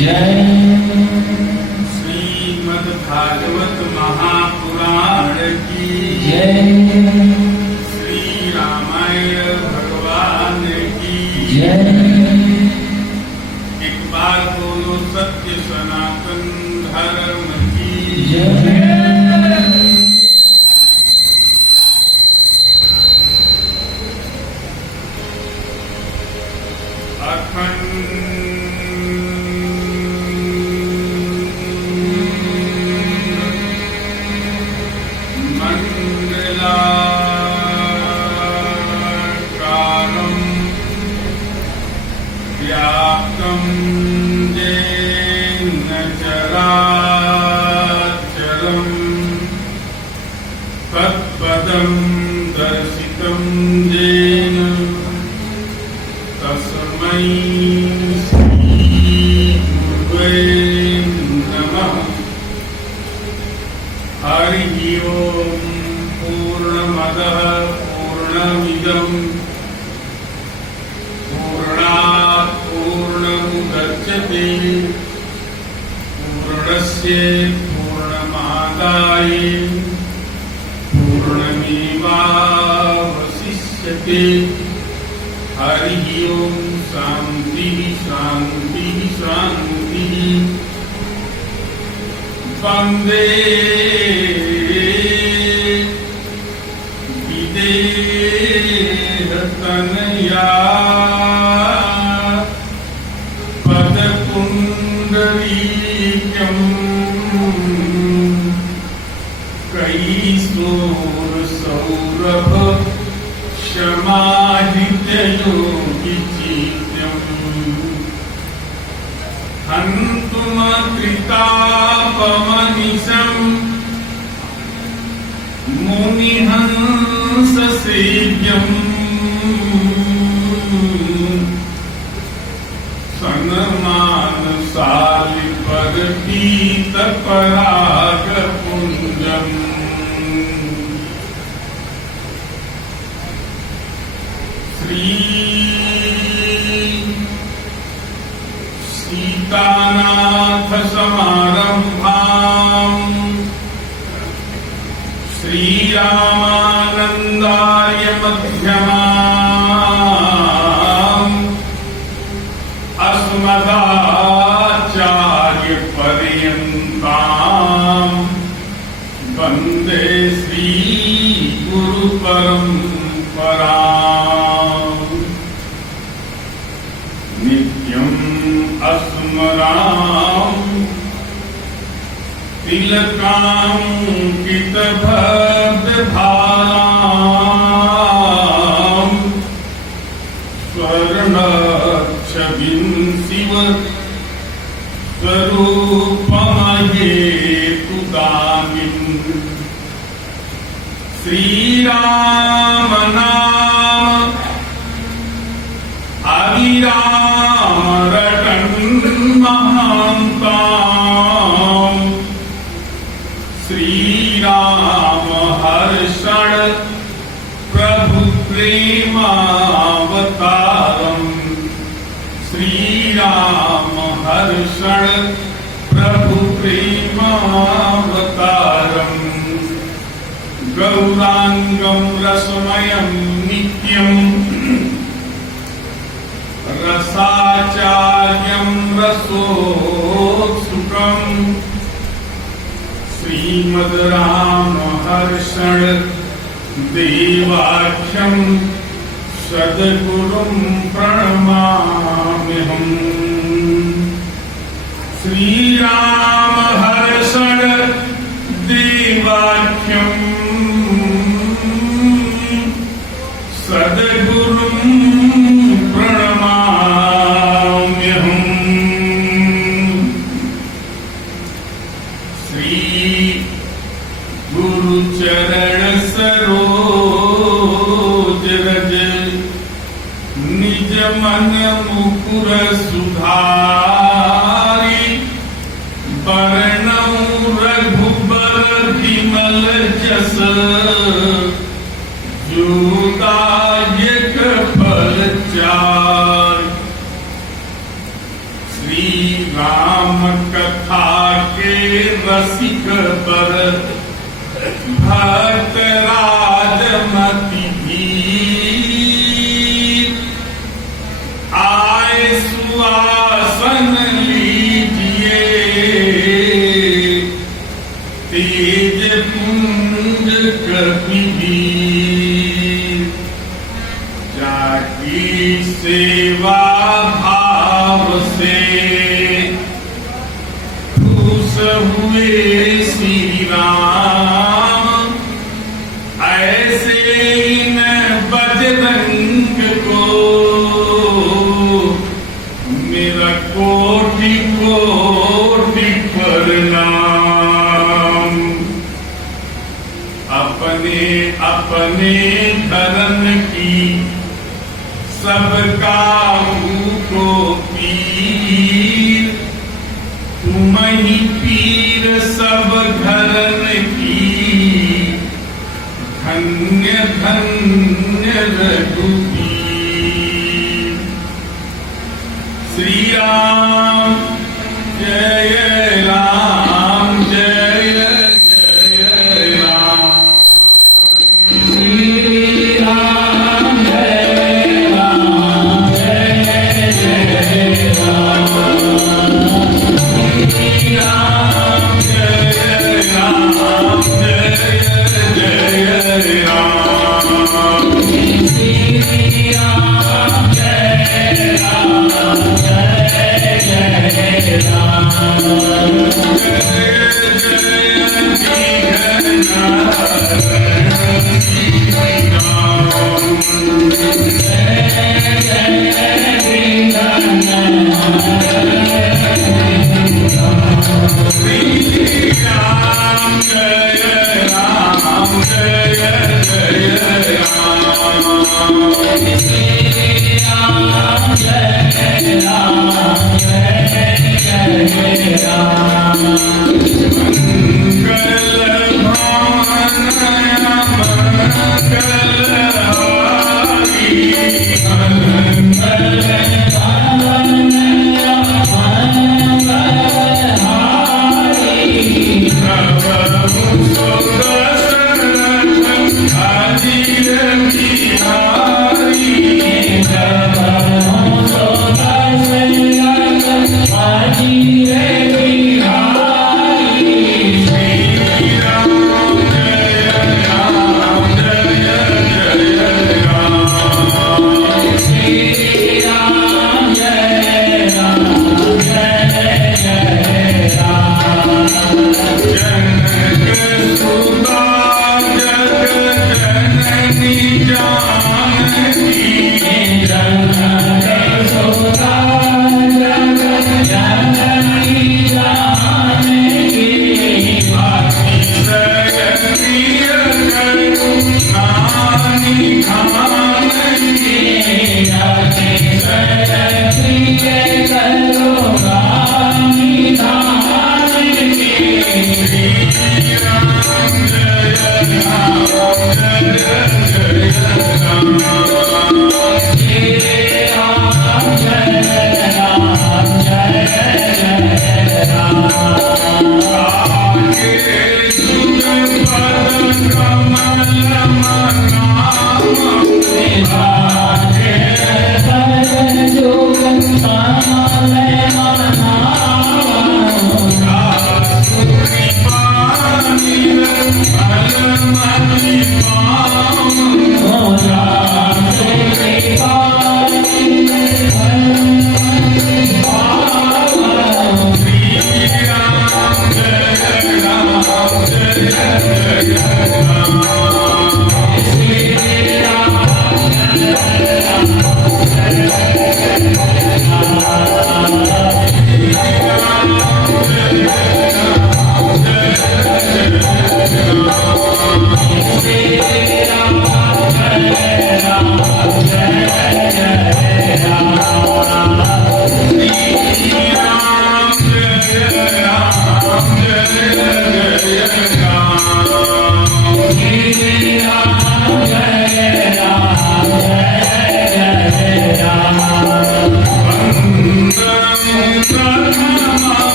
जय। श्रीमद् भागवत महापुराण की जय। श्री रामायण भगवान की जय। एक बार बोलो सत्य सनातन धर्म की जय। व्याप्तं येन चराचरं तत्पदं दर्शितं येन तस्मै श्रीगुरुवे नमः। हरि ओम। पूर्णमदः पूर्णमिदं पूर्णात् पूर्णमुदच्यते पूर्णस्य पूर्णमादाय पूर्णमेवावशिष्यते। हरि ओम। शांति शांति शांति। वंदे तनया पदपुण्डरीकम् कैशोरसौरभ क्षमाहितयोगिचित्यम् हन्तुमकृतापमनिशम् मुनिहंस सेव्यम् सन्मानशालिपरपीतपरागपुञ्जम् श्री सीतानाथ समारम्भाम् श्रीरामानन्दाय मध्यमाम् अस्मदाचार्यपर्यन्ताम् वन्दे श्रीगुरुपरम्पराम्। नित्यम् अस्मराम् तिलकाङ्कितभद्रभालाम् स्वर्णच्छविं शिव स्वरूपमहेतुदामिन्। श्रीराम नाम अविराम रटन् महान्ताम्। श्रीराम हर्षण प्रभु प्रेमावतारम्। श्रीराम हर्षण प्रभु प्रेमावतारम्। गौरांगं रसमयं नित्यम् रसाचार्यं रसोत्सुकम्। श्रीमद् राम हर्षण देवाख्यं सद्गुरुं प्रणमाम्यहम्। श्रीराम हर्षण देवाख्यं सद्गुरुं प्रणमाम्यहम्। श्री गुरुचरण सरोज रज निज मन मुकुर सुधारी। बरनौ रघुबर विमल जस जोदायक फल चार। श्री राम राम कथा के रसिक पर भक्त राजमति धीर आए सुआसन लीजिए तेज पुंज कबीर जाकी सेवा भाव से खुश हुए श्री राम ऐसे इन बजरंग को मेरा कोटि कोटि प्रणाम। अपने अपने धर्म की सबका को पीर तुम ही पीर सब धर्म की धन्य धन्य रघुवीर। श्री राम जय राम जय जय राम। श्री राम जय राम जय जय राम। श्री राम जय राम जय जय राम। श्री राम जय राम जय जय राम। जय जय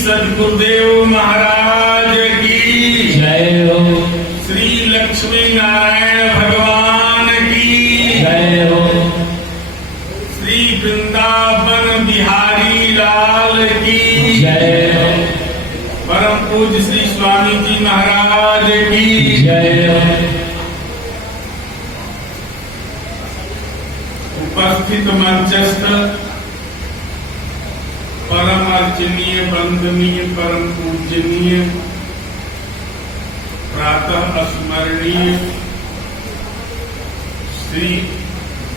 सदगुरुदेव महाराज की जय हो। श्री लक्ष्मी नारायण भगवान की जय हो। श्री वृंदावन बिहारी लाल की जय हो। परम पूज्य श्री स्वामी जी महाराज की जय हो। उपस्थित मंचस्थ परम अर्चनीय वंदनीय परम पूजनीय प्रातः स्मरणीय श्री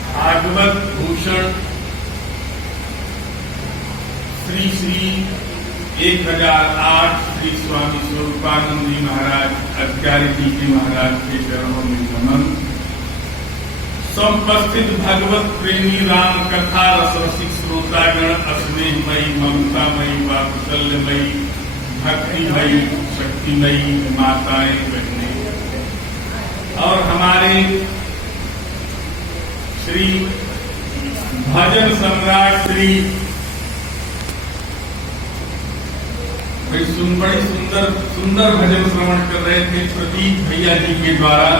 भागवत भूषण श्री श्री 1008 श्री स्वामी स्वरूपानंद जी महाराज आचार्य जी महाराज के चरणों में नमन। उपस्थित भगवत प्रेमी राम कथा रसरसिक श्रोतागण स्नेहमयी ममतामयी वात्सल्यमयी भक्तिमयी शक्तिमयी माताएं बहनें और हमारे श्री भजन सम्राट श्री बड़ी सुंदर भजन श्रवण कर रहे थे प्रदीप भैया जी के द्वारा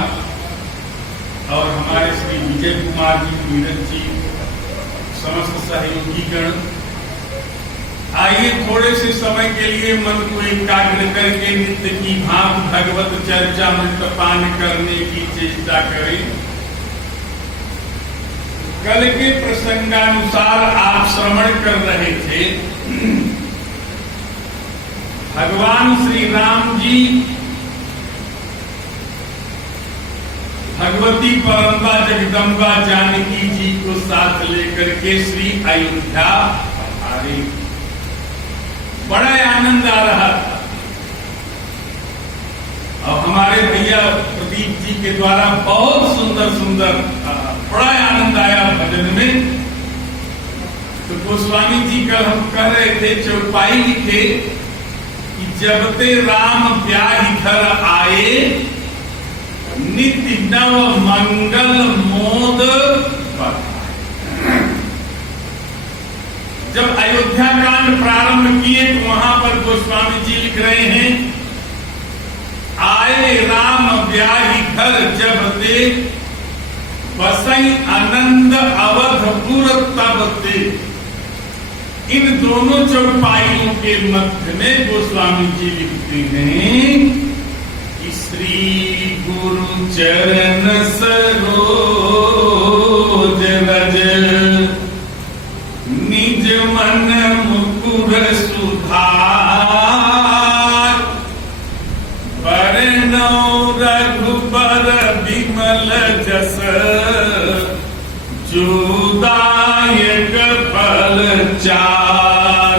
और हमारे श्री विजय कुमार जी नीरज जी समस्त सहयोगी गण। आइए थोड़े से समय के लिए मन को एकाग्र करके नित्य की भांति भगवत चर्चा मृतपान करने की चेष्टा करें। कल के प्रसंगानुसार आप श्रवण कर रहे थे भगवान श्री राम जी भगवती परम्बा जगदम्बा जानकी जी को साथ लेकर के श्री अयोध्या पधारे। बड़ा आनंद आ रहा था और हमारे भैया प्रदीप जी के द्वारा बहुत सुंदर बड़ा आनंद आया भजन में। तो गोस्वामी जी कल हम कह रहे थे चौपाई लिखे कि जब ते राम ब्याहि घर आए नित्य नव मंगल मोद। जब अयोध्या कांड प्रारंभ किए तो वहां पर गोस्वामी जी लिख रहे हैं आए राम ब्याहि घर जब ते बसई आनंद अवधपुर तब ते। इन दोनों चौपाइयों के मध्य में गोस्वामी जी लिखते हैं श्री गुरु चरण सरोज रज निज मन मुकुर सुधार बरनौ रघुबर विमल जस जोदायक फल चार।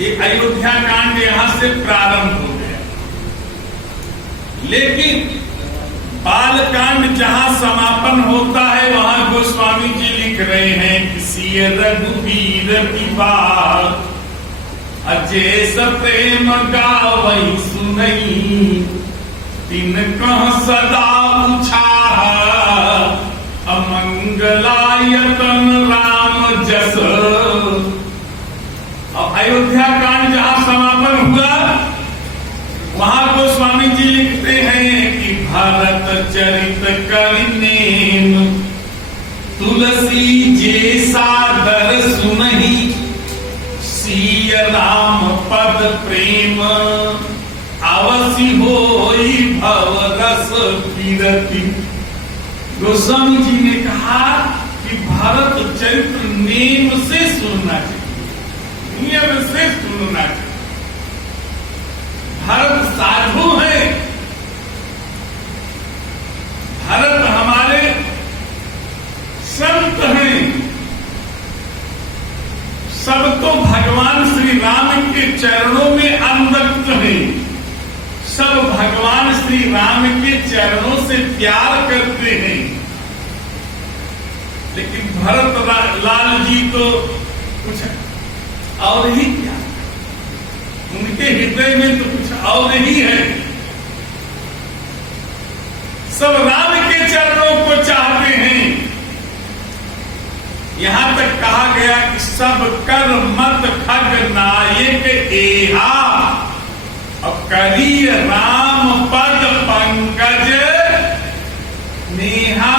ये अयोध्या कांड यहां से प्रारंभ हो गया, लेकिन बालकांड जहां समापन होता है वहां गोस्वामी जी लिख रहे हैं किसी रघुवीर विवाह अजय प्रेम गावई सुनई तिन कह सदा उछाह अमंगलायतन राम जस। अब अयोध्या कांड जहां समापन हुआ, वहां गोस्वामी जी लिखते हैं कि भारत चरित करिनेम तुलसी जे सादर सुनहि सिय राम पद प्रेम अवसि होई भव रस कीरति। गोस्वामी जी ने कहा कि भारत चरित्र नेम से सुनना चाहिए, नियम से सुनना चाहिए। भारत साधु है, भारत हमारे संत हैं, सब तो भगवान श्री राम के चरणों में अनुरक्त हैं, सब भगवान श्री राम के चरणों से प्यार करते हैं। लेकिन भरत लाल जी तो कुछ और ही क्या, उनके हृदय में तो कुछ और ही है। सब राम के चरणों को चाहते हैं। यहां तक कहा गया कि सब कर मत खग नायक एहा, अब करी राम पद पंकज नेहा।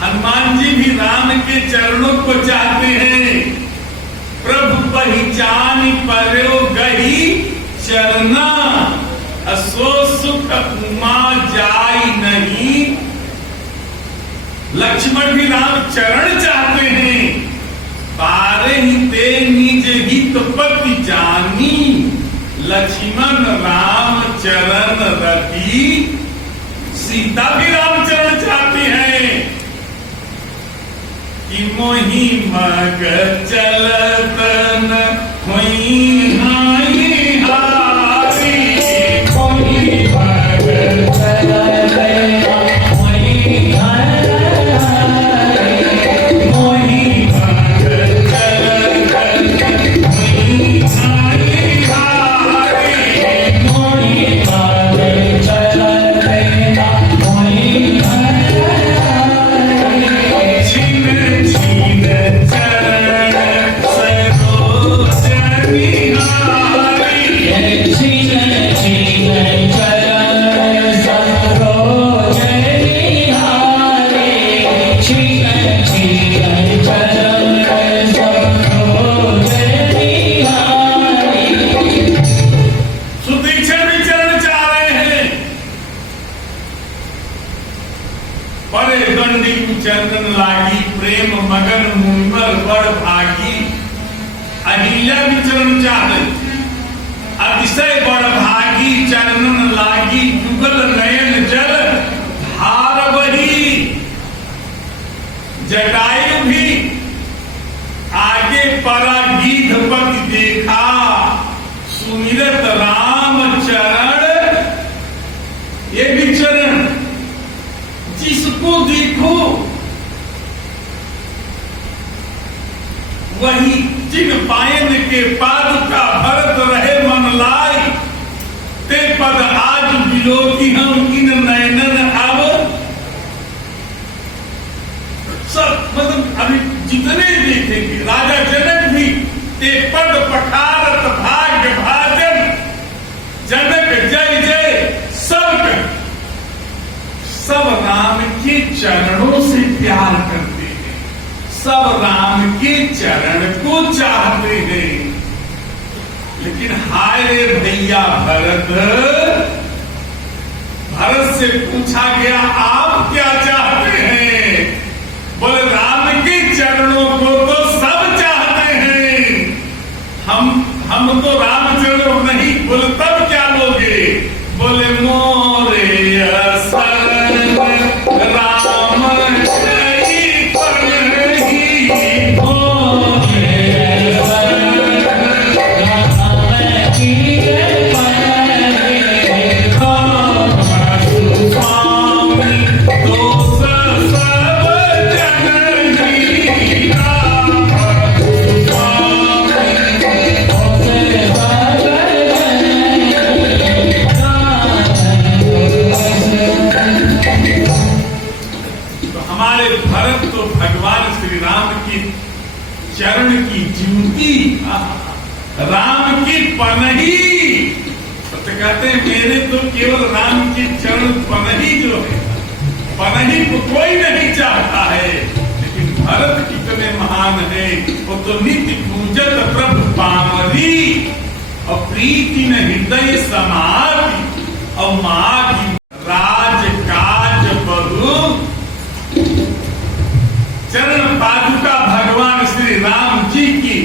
हनुमान जी भी राम के चरणों को चाहते हैं। प्रभु पहचान पर्यो गही चरना, असो सुख उमा जाई नहीं। लक्ष्मण भी राम चरण चाहते हैं। बारे ही ते निज हित पति जानी, लक्ष्मण राम चरण रति। सीता भी राम चरण चाहती है कि मोहि मग चलतन होई हाई हारी, मोहि मग चलतन होई हारी, मोहि मग चलतन होई हाई हारी, मोहि मग चलतन होई हारी। छीन छीन चरण सरोजनी हारी, छीन छीन चरण सरोजनी हारी, छीन छीन चरण सरोजनी हारी। सुतीक्षण भी चरण चाह रहे हैं। परे दंडी चंदन लागी, प्रेम मगन मुनिवर बड़ भागी। अहिल्या भी चरण चाहे, अतिशय बड़ भागी चरणन लागी। जुगल नयन जल धार बही, जटायु भी आगे परा गीधपति देखा। सुमिरत राम चरण, ये भी चरण जिसको देखो वही जिन पायन के पादुका भरत रहे मन लाई। ते पद आज बिलोकी हम इन नयनन अब। सब मतलब अभी जितने देखेंगे, राजा जनक भी ते पद पठारत भाग्य भाजन, जनक जय जय। सब राम के चरणों से प्यार करते हैं, सब राम के चरण को चाहते हैं। लेकिन हाय रे भैया भरत, भरत से पूछा गया आप क्या चाहते हैं? बोले राम के चरणों को तो सब चाहते हैं, हम तो राम चरणों नहीं। बोले तब क्या लोगे? बोले मोरे शरण राम कई परही, मोरे शरण राम कई परही। स्वामी दोष सब जननी, राम स्वामी दोष सब जननी। राम की पनही, तो कहते हैं मेरे तो केवल राम की चरण पनही जो है, पनही को कोई नहीं चाहता है, लेकिन भरत कितने महान है, वो तो नित्य पूजत प्रभु पामरी और प्रीति न हृदय समाधि और माँ राज काज बहु। चरण पादुका भगवान श्री राम जी की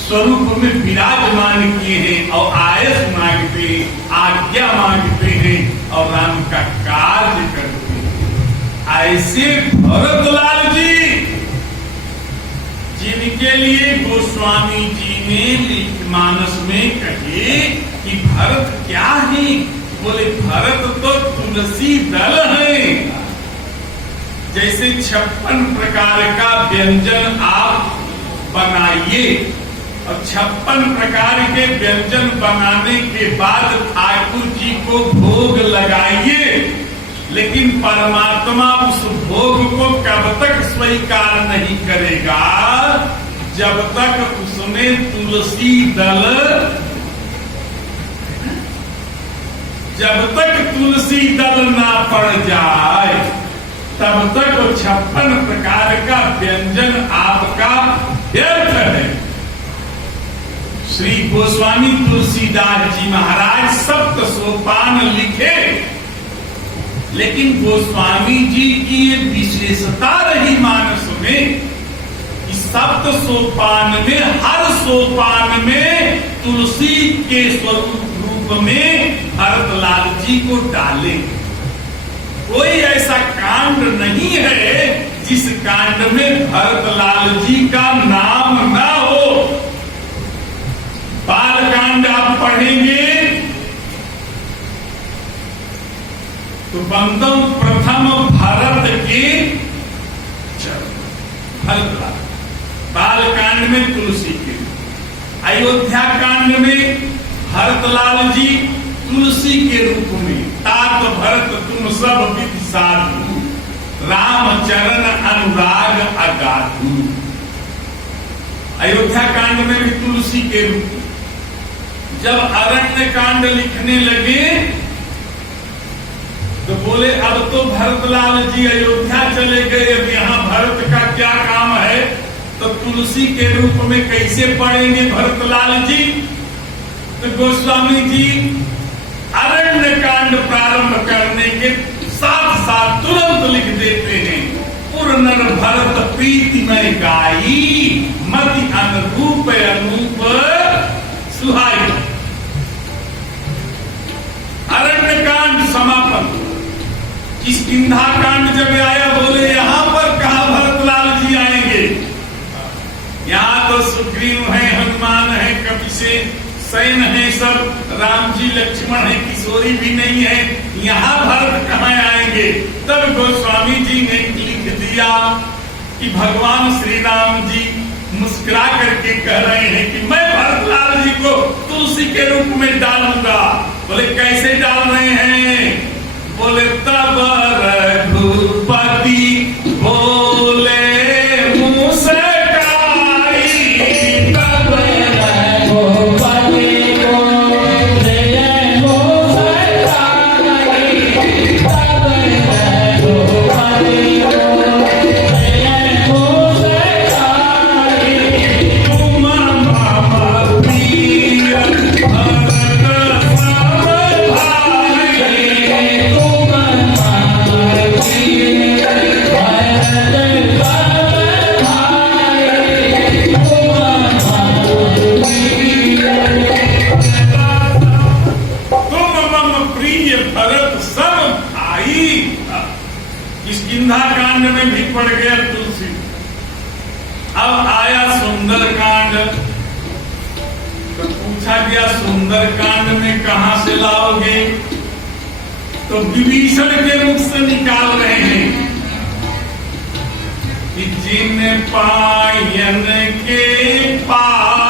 स्वरूप में विराजमान किए हैं और आयस मांगते हैं, आज्ञा मांगते हैं और राम का कार्य करते हैं। ऐसे भरतलाल जी जिनके लिए गोस्वामी जी ने मानस में कहे कि भरत क्या है, बोले भरत तो तुलसी दल है। जैसे 56 प्रकार का व्यंजन आप बनाइए और 56 प्रकार के व्यंजन बनाने के बाद ठाकुर जी को भोग लगाइए, लेकिन परमात्मा उस भोग को कब तक स्वीकार नहीं करेगा जब तक उसमें तुलसी दल, जब तक तुलसी दल ना पड़ जाए तब तक वो 56 प्रकार का व्यंजन आपका व्यर्थ है। श्री गोस्वामी तुलसीदास जी महाराज सप्त सोपान लिखे, लेकिन गोस्वामी जी की ये विशेषता रही मानस में कि सप्त सोपान में हर सोपान में तुलसी के स्वरूप रूप में भरतलाल जी को डाले। कोई ऐसा कांड नहीं है जिस कांड में भरतलाल जी का नाम ना हो। बाल कांड आप पढ़ेंगे तो बंदम प्रथम भरत के भरतलाल, बाल कांड में तुलसी के, अयोध्या कांड में भरतलाल जी तुलसी के रूप में, तात भरत तुम सब विधि साधु, राम चरण अनुराग अगाधु। अयोध्या कांड में भी तुलसी के रूप। जब अरण्य कांड लिखने लगे तो बोले अब तो भरतलाल जी अयोध्या चले गए, अब यहाँ भरत का क्या काम है, तो तुलसी के रूप में कैसे पढ़ेंगे भरतलाल जी। तो गोस्वामी जी अरण्य कांड प्रारंभ करने के साथ साथ तुरंत लिख देते हैं, पूर्णन भरत प्रीतिमय गाई, मति अनुरूप अनूप सुहाई। अरण्य कांड समापन। किष्किंधा कांड जब आया बोले यहाँ पर कहा भरतलाल जी आएंगे, यहाँ तो सुग्रीव है, हनुमान है, कपिसेन सैन है, सब राम जी लक्ष्मण है, किशोरी भी नहीं है, यहाँ भरत कहाँ आएंगे। तब गोस्वामी जी ने लिख दिया कि भगवान श्री राम जी मुस्कुरा करके कह रहे हैं कि मैं भरतलाल जी को तुलसी के रूप में डालूंगा। बोले कैसे डाल रहे हैं, बोले तब रघुपति बोले कांड में भी पड़ गया तुलसी। अब आया सुंदर कांड, तो पूछा गया सुंदर कांड में कहां से लाओगे, तो विभीषण के मुख से निकाल रहे हैं कि जिन पायन के पादुकन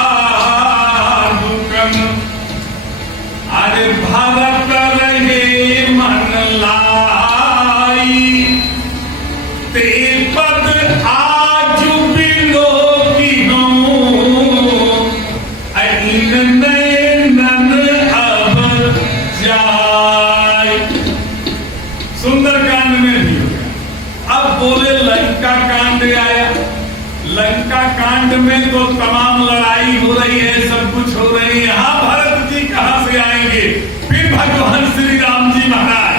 अरे भरत रहे मन लाई, ते पद आजु बिलो की हूं दीन नयन अब जाय। सुंदर कांड में भी हो गया। अब बोले लंका कांड आया। लंका कांड में तो तमाम लड़ाई हो रही है, सब कुछ हो रही है। यहाँ भरत जी कहां से आएंगे? फिर भगवान श्री राम जी महाराज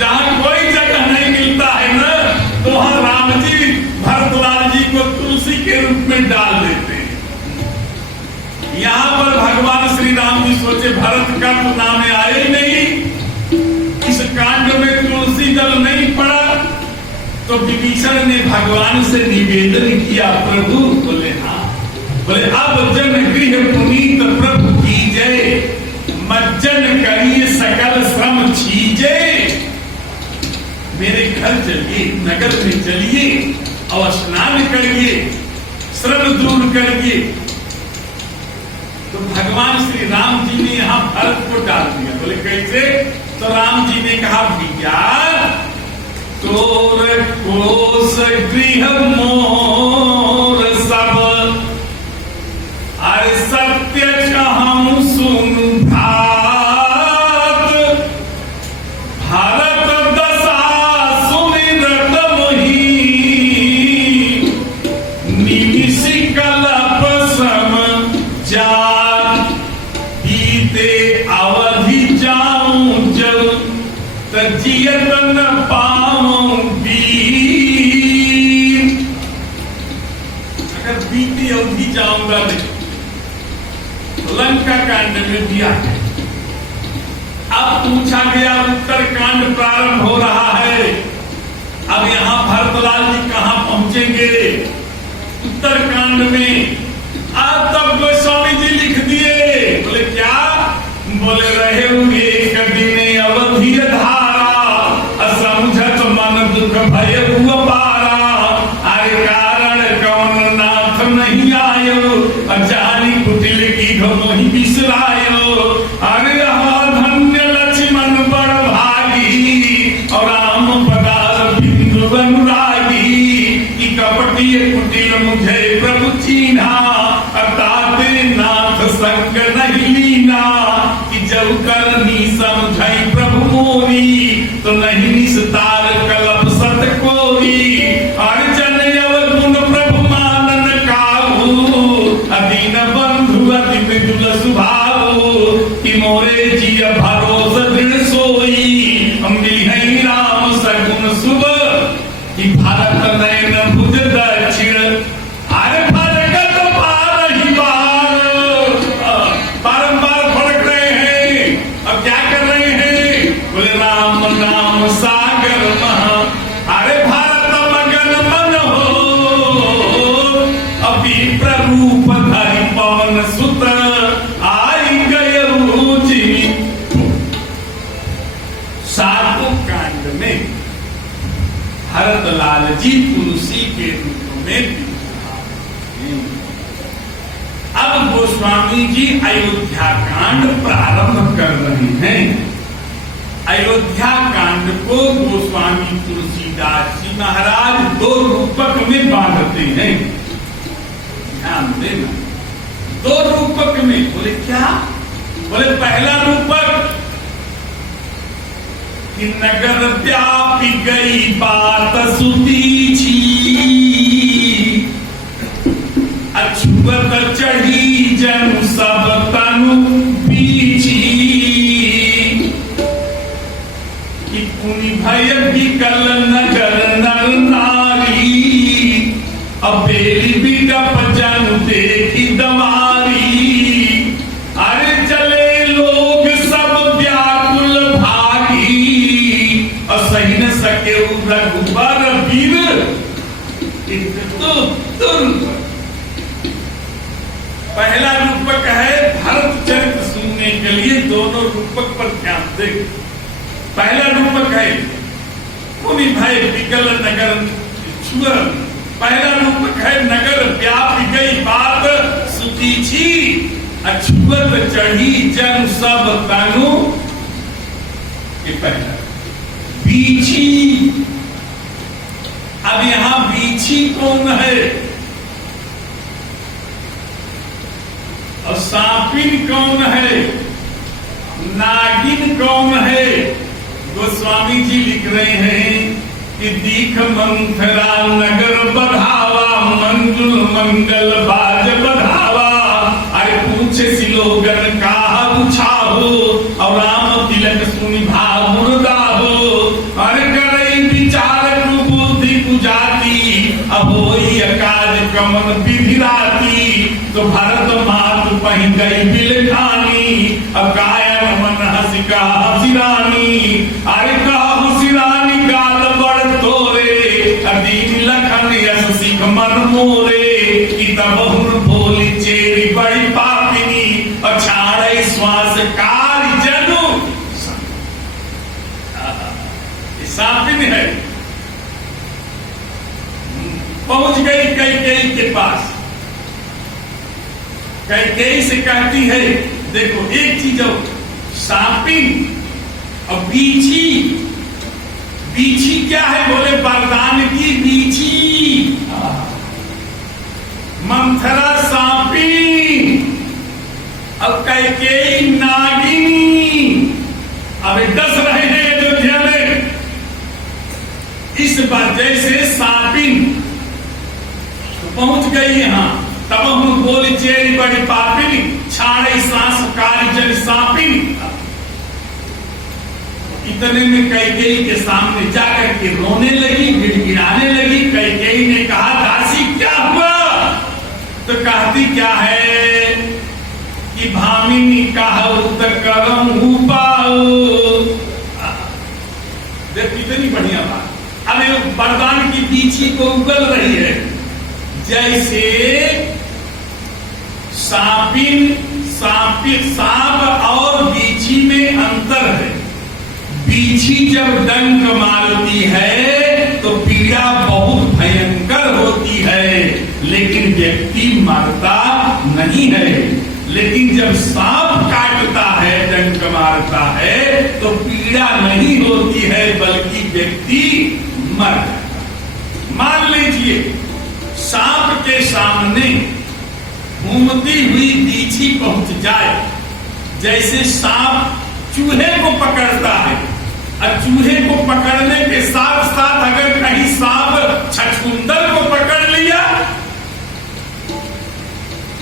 जहां कोई जगह नहीं मिलता है ना, तो वहां राम जी भरतलाल जी को तुलसी के रूप में डाल देते हैं। यहाँ पर भगवान श्री राम जी सोचे भरत का तो नाम आया ही नहीं, इस कांड में तुलसी दल नहीं पड़ा। तो विभीषण ने भगवान से निवेदन किया, प्रभु। बोले हाँ। बोले अब जन गृह पुनीत प्रभु कीजय, मज्जन करिए सकल श्रम छीजे। मेरे घर चलिए, नगर में चलिए और स्नान करिए, श्रम दूर करिए। तो भगवान श्री राम जी ने यहाँ भरत को डाल दिया। बोले कैसे? तो राम जी ने कहा भैया तोर कोस गृह मोर सब, अरे सत्य कहूं सुन भात। भारत दशा सुमिरत मोहि, निमिषि कलप सम जात। बीते अवधि जाऊं जब, तजियत न पाऊं बीर। अगर बीती अवधि जाऊंगा नहीं। लंका कांड में दिया है। अब पूछा गया, उत्तर कांड प्रारंभ हो रहा है। अब यहाँ भरतलाल जी कहां पहुंचेंगे? उत्तर कांड में अब तब गोस्वामी जी लिख दिए। बोले क्या? बोले रहे हुए एक दिन अवधि धारा, असमझत मन दुख भय हुआ पारा। आए कारण कौन नाथ नहीं आयो, अजानी कुटिल की घमोहि बिसरायो। अरे धन्य लक्ष्मण बड़ भागी, और राम पदार बिंदु अनुरागी। कि कपटी कुटिल मुझे प्रभु चीन्हा, अताते नाथ संग नहीं लीना। कि जब करनी समझाई प्रभु मोरी, तो नहीं निस्तार कलप सत कोरी। अर्जन अवगुण प्रभु मानन काहू, अदीन बंधु अति मृदुल सुभाऊ। कि मोरे जिय भरोस दृढ़ सोई, मिलहि राम सगुन शुभ। कि भारत नयन भुज दक्षिण, अरे फरकत पार ही बार। बारंबार फड़क रहे हैं। अब क्या कर रहे हैं? बोले राम नाम सागर महा, अरे भारत मगन मन हो। अभी प्ररूप धरि पवन सुत, आई गए जी। सातों कांड में भरतलाल जी तुलसी के रूप में। अब गोस्वामी जी अयोध्या कांड प्रारंभ कर रहे हैं। अयोध्या कांड को गोस्वामी तुलसीदास जी महाराज दो रूपक में बांधते हैं। ध्यान देना, दो रूपक में। बोले क्या? बोले पहला रूपक कि नगर व्यापी गई बात सुतीछी, अछुअत चढ़ी जनु सब तनु पीछी। कि पुनि भय विकल नगर नर नारी, अबेली बिडप जनु देखी दमारी। अरे चले लोग सब व्याकुल भागी, असही न सके रघुबर वीर। पहला रूपक है भरत चरित्र सुनने के लिए, दोनों रूपक पर ध्यान दें। पहला रूपक है पुनि भय विकल नगर छुआ। पहला रूपक है नगर व्यापी गई बात सुतीछी, अछुअत चढ़ी जन सब तनु। ये पहला। बीछी, अब यहां बीछी कौन है? और सांपिन कौन है, नागिन कौन है? गोस्वामी जी लिख रहे हैं कि दीख मंथरा नगर बधावा, मंजुल मंगल बाज बधावा। अरे पूछे सिलोगन कहा उछाहो, और राम तिलक सुनि भाव मुर्दाहो। अरे करे विचार बुद्धि बुझाती, अब होई अकाज कमन विधिराती। तो भरत मात पही गई बिलखानी, अब कायन मन हसिका हसिरानी। अरे कहा हसिरानी गाल बड़ तोरे, दीन लखन यस सिख मन मोरे। कि तब हुन भोली चेरी बड़ी पापिनी, और छाड़े श्वास कार जनु। सांपिन है। पहुंच गई कैकेयी के पास। कैकेयी से कहती है, देखो एक चीज हो, सांपिन और बीछी। बीछी क्या है? बोले वरदान की बीछी। मंथरा सांपिन, अब कैकेयी नागिनी। अब डस रहे हैं अयोध्या में। इस वजह से सांपिन तो पहुंच गई यहां। तब हम बोली चेरी बड़ी पापिनी, छाड़े सांस कारी जन सांपिन। इतने में कैकेयी के सामने जाकर के रोने लगी, गिड़गिड़ाने लगी। कैकेयी ने कहा, दासी क्या हुआ? तो कहती क्या है कि भामिनी कहू तो करम उपाओ। देख कितनी बढ़िया बात। अब ये वरदान की बीछी को उगल रही है। जैसे सांप और बीछी में अंतर है। बीछी जब डंक मारती है तो पीड़ा बहुत भयंकर होती है, लेकिन व्यक्ति मरता नहीं है। लेकिन जब सांप काटता है, डंक मारता है, तो पीड़ा नहीं होती है, बल्कि व्यक्ति मर जाता। मान लीजिए सांप के सामने घूमती हुई बीछी पहुंच जाए। जैसे सांप चूहे को पकड़ता है, और चूहे को पकड़ने के साथ साथ अगर कहीं सांप छछूंदर को पकड़ लिया,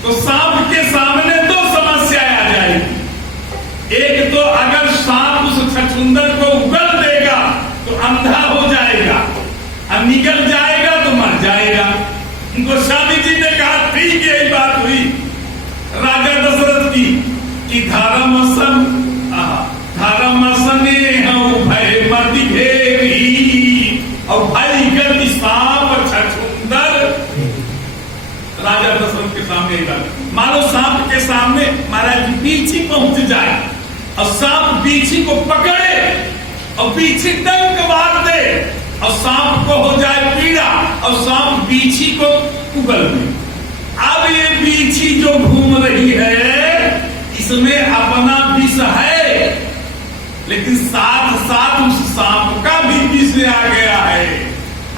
तो सांप के सामने दो समस्याएं आ जाएगी। एक तो अगर सांप उस छछूंदर को उगल देगा तो अंधा हो जाएगा, और निगल जाएगा तो मर जाएगा। गोस्वामी जी ने कहा, ठीक यही बात हुई राजा दशरथ की कि धर्मसन भय मति घेरी, और भय गति सांप छछूंदर। राजा दशरथ के सामने ही बात। मानो सांप के सामने महाराज बीछी पहुंच जाए, और सांप बीछी को पकड़े, और बीछी डंक मार दे, और सांप को हो जाए पीड़ा, और सांप बीछी को उगल दे। अब ये बीछी जो घूम रही है, इसमें अपना विष है, लेकिन साथ साथ उस सांप का भी विष आ गया है।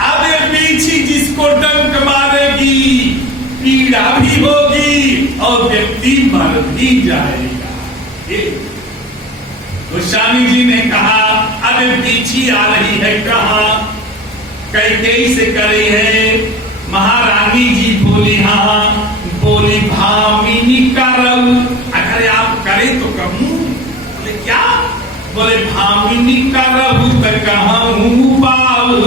अब ये बीछी जिसको डंक मारेगी, पीड़ा भी होगी, और व्यक्ति मर भी जाएगा। गोस्वामी जी ने कहा, अब बीछी आ रही है कहाँ? कैकेयी से करे है। महारानी जी बोली, हाँ। बोली, भामिनी करऊ। अगर आप करें तो कहूं। बोले क्या? बोले भामिनी करऊ तो कहूं बाऊ,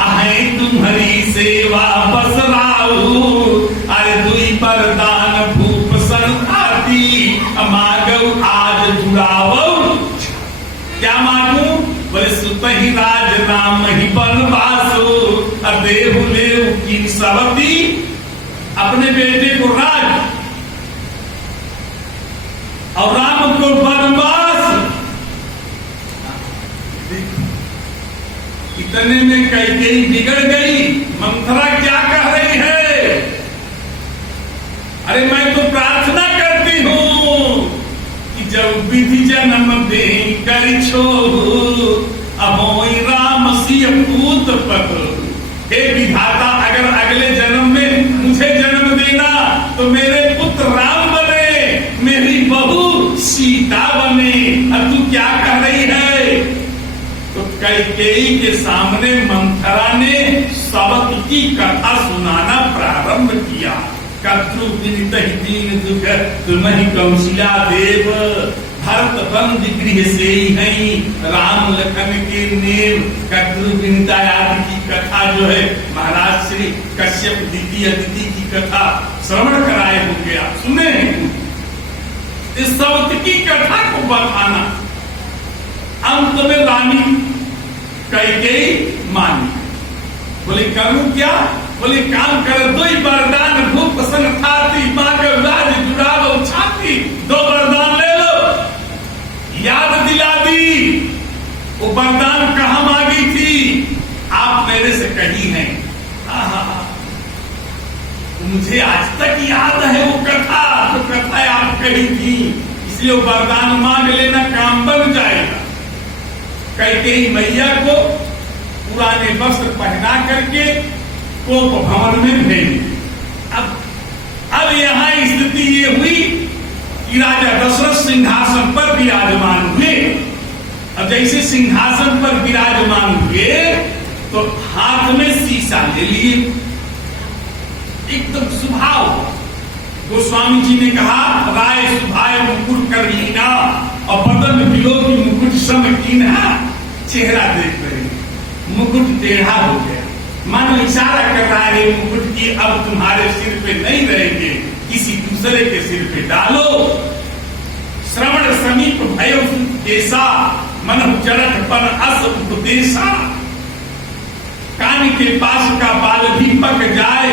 आहे तुम्हारी सेवा बस राऊ। अरे दुई वरदान भूप संताती, मांगऊ आज जुड़ावो। क्या मांगू? बोले सुतहि राज नाम ही बनवासो, देहु लेव की सवती। अपने बेटे को राज और राम को वनवास। इतने में कैकेयी बिगड़ गई। मंथरा क्या कह रही है? अरे मैं तो प्रार्थना करती हूं कि जब विधि जन्म दे कर छो, अबोई राम सिय पूत पत। हे विधाता, अगर अगले जन्म में मुझे जन्म देना तो मेरे पुत्र राम बने। कैकेयी के सामने मंथरा ने सबक की कथा सुनाना प्रारंभ किया। कत्रु विनित दीन दुख तुम्हि कौशिला देव, भरत बंद गृह से ही राम लखन के नेव। कत्रु विनिता आदि की कथा जो है महाराज श्री कश्यप द्वितीय अदिति की कथा श्रवण कराए होंगे, आप सुने। इस सवत की कथा को बताना, अंत में रानी कैकेयी मानी। बोले करूं क्या? बोले काम कर, दो ही वरदान भूप प्रसन्न थाती, माँ के राज जुड़ाव छाती। दो वरदान ले लो, याद दिला दी। वो वरदान कहाँ मांगी थी? आप मेरे से कही हैं। मुझे आज तक याद है वो कथा, जो कथा आप कही थी, इसलिए वो वरदान मांग लेना, काम बन जाएगा। कैकेयी मैया को पुराने वस्त्र पहना करके कोप भवन में भेज। अब यहाँ स्थिति ये हुई कि राजा दशरथ सिंहासन पर विराजमान हुए। अब जैसे सिंहासन पर विराजमान हुए तो हाथ में शीशा ले लिए, एकदम सुभाव। गोस्वामी जी ने कहा राय सुभाय मुकुट कर लीना, और बदन बिलो की मुकुट सम कीन्हा। चेहरा देख रहे, मुकुट टेढ़ा हो गया, मानो इशारा कर रहा है मुकुट की अब तुम्हारे सिर पे नहीं रहेंगे, किसी दूसरे के सिर पे डालो। श्रवण समीप भयो देशा, मन जड़क पर अस उपदेशा। कान के पास का बाल भी पक जाए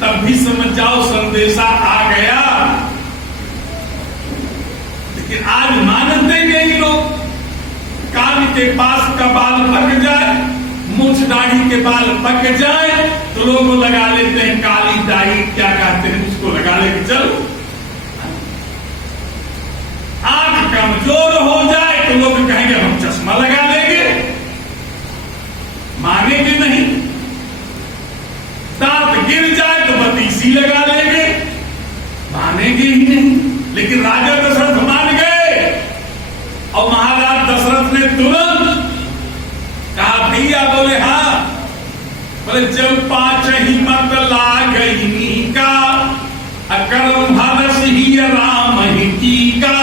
तब भी समझ जाओ संदेशा आ गया। लेकिन आज मानते नहीं लोग। कान के पास का बाल पक जाए, मूछ दाढ़ी के बाल पक जाए तो लोग लगा लेते हैं काली दाढ़ी, क्या कहते हैं उसको, लगा लेके चलो। आंख कमजोर हो जाए तो लोग कहेंगे हम चश्मा लगा लेंगे, मानेंगे नहीं। दांत गिर जाए तो बतीसी लगा लेंगे, मानेंगे ही नहीं। लेकिन राजा दशरथ मान गए, और महाराज दशरथ ने तुरंत कहा भैया, बोले हाँ। बोले जब पांच ही मत लागई का, अकर्म भरस ही राम ही का।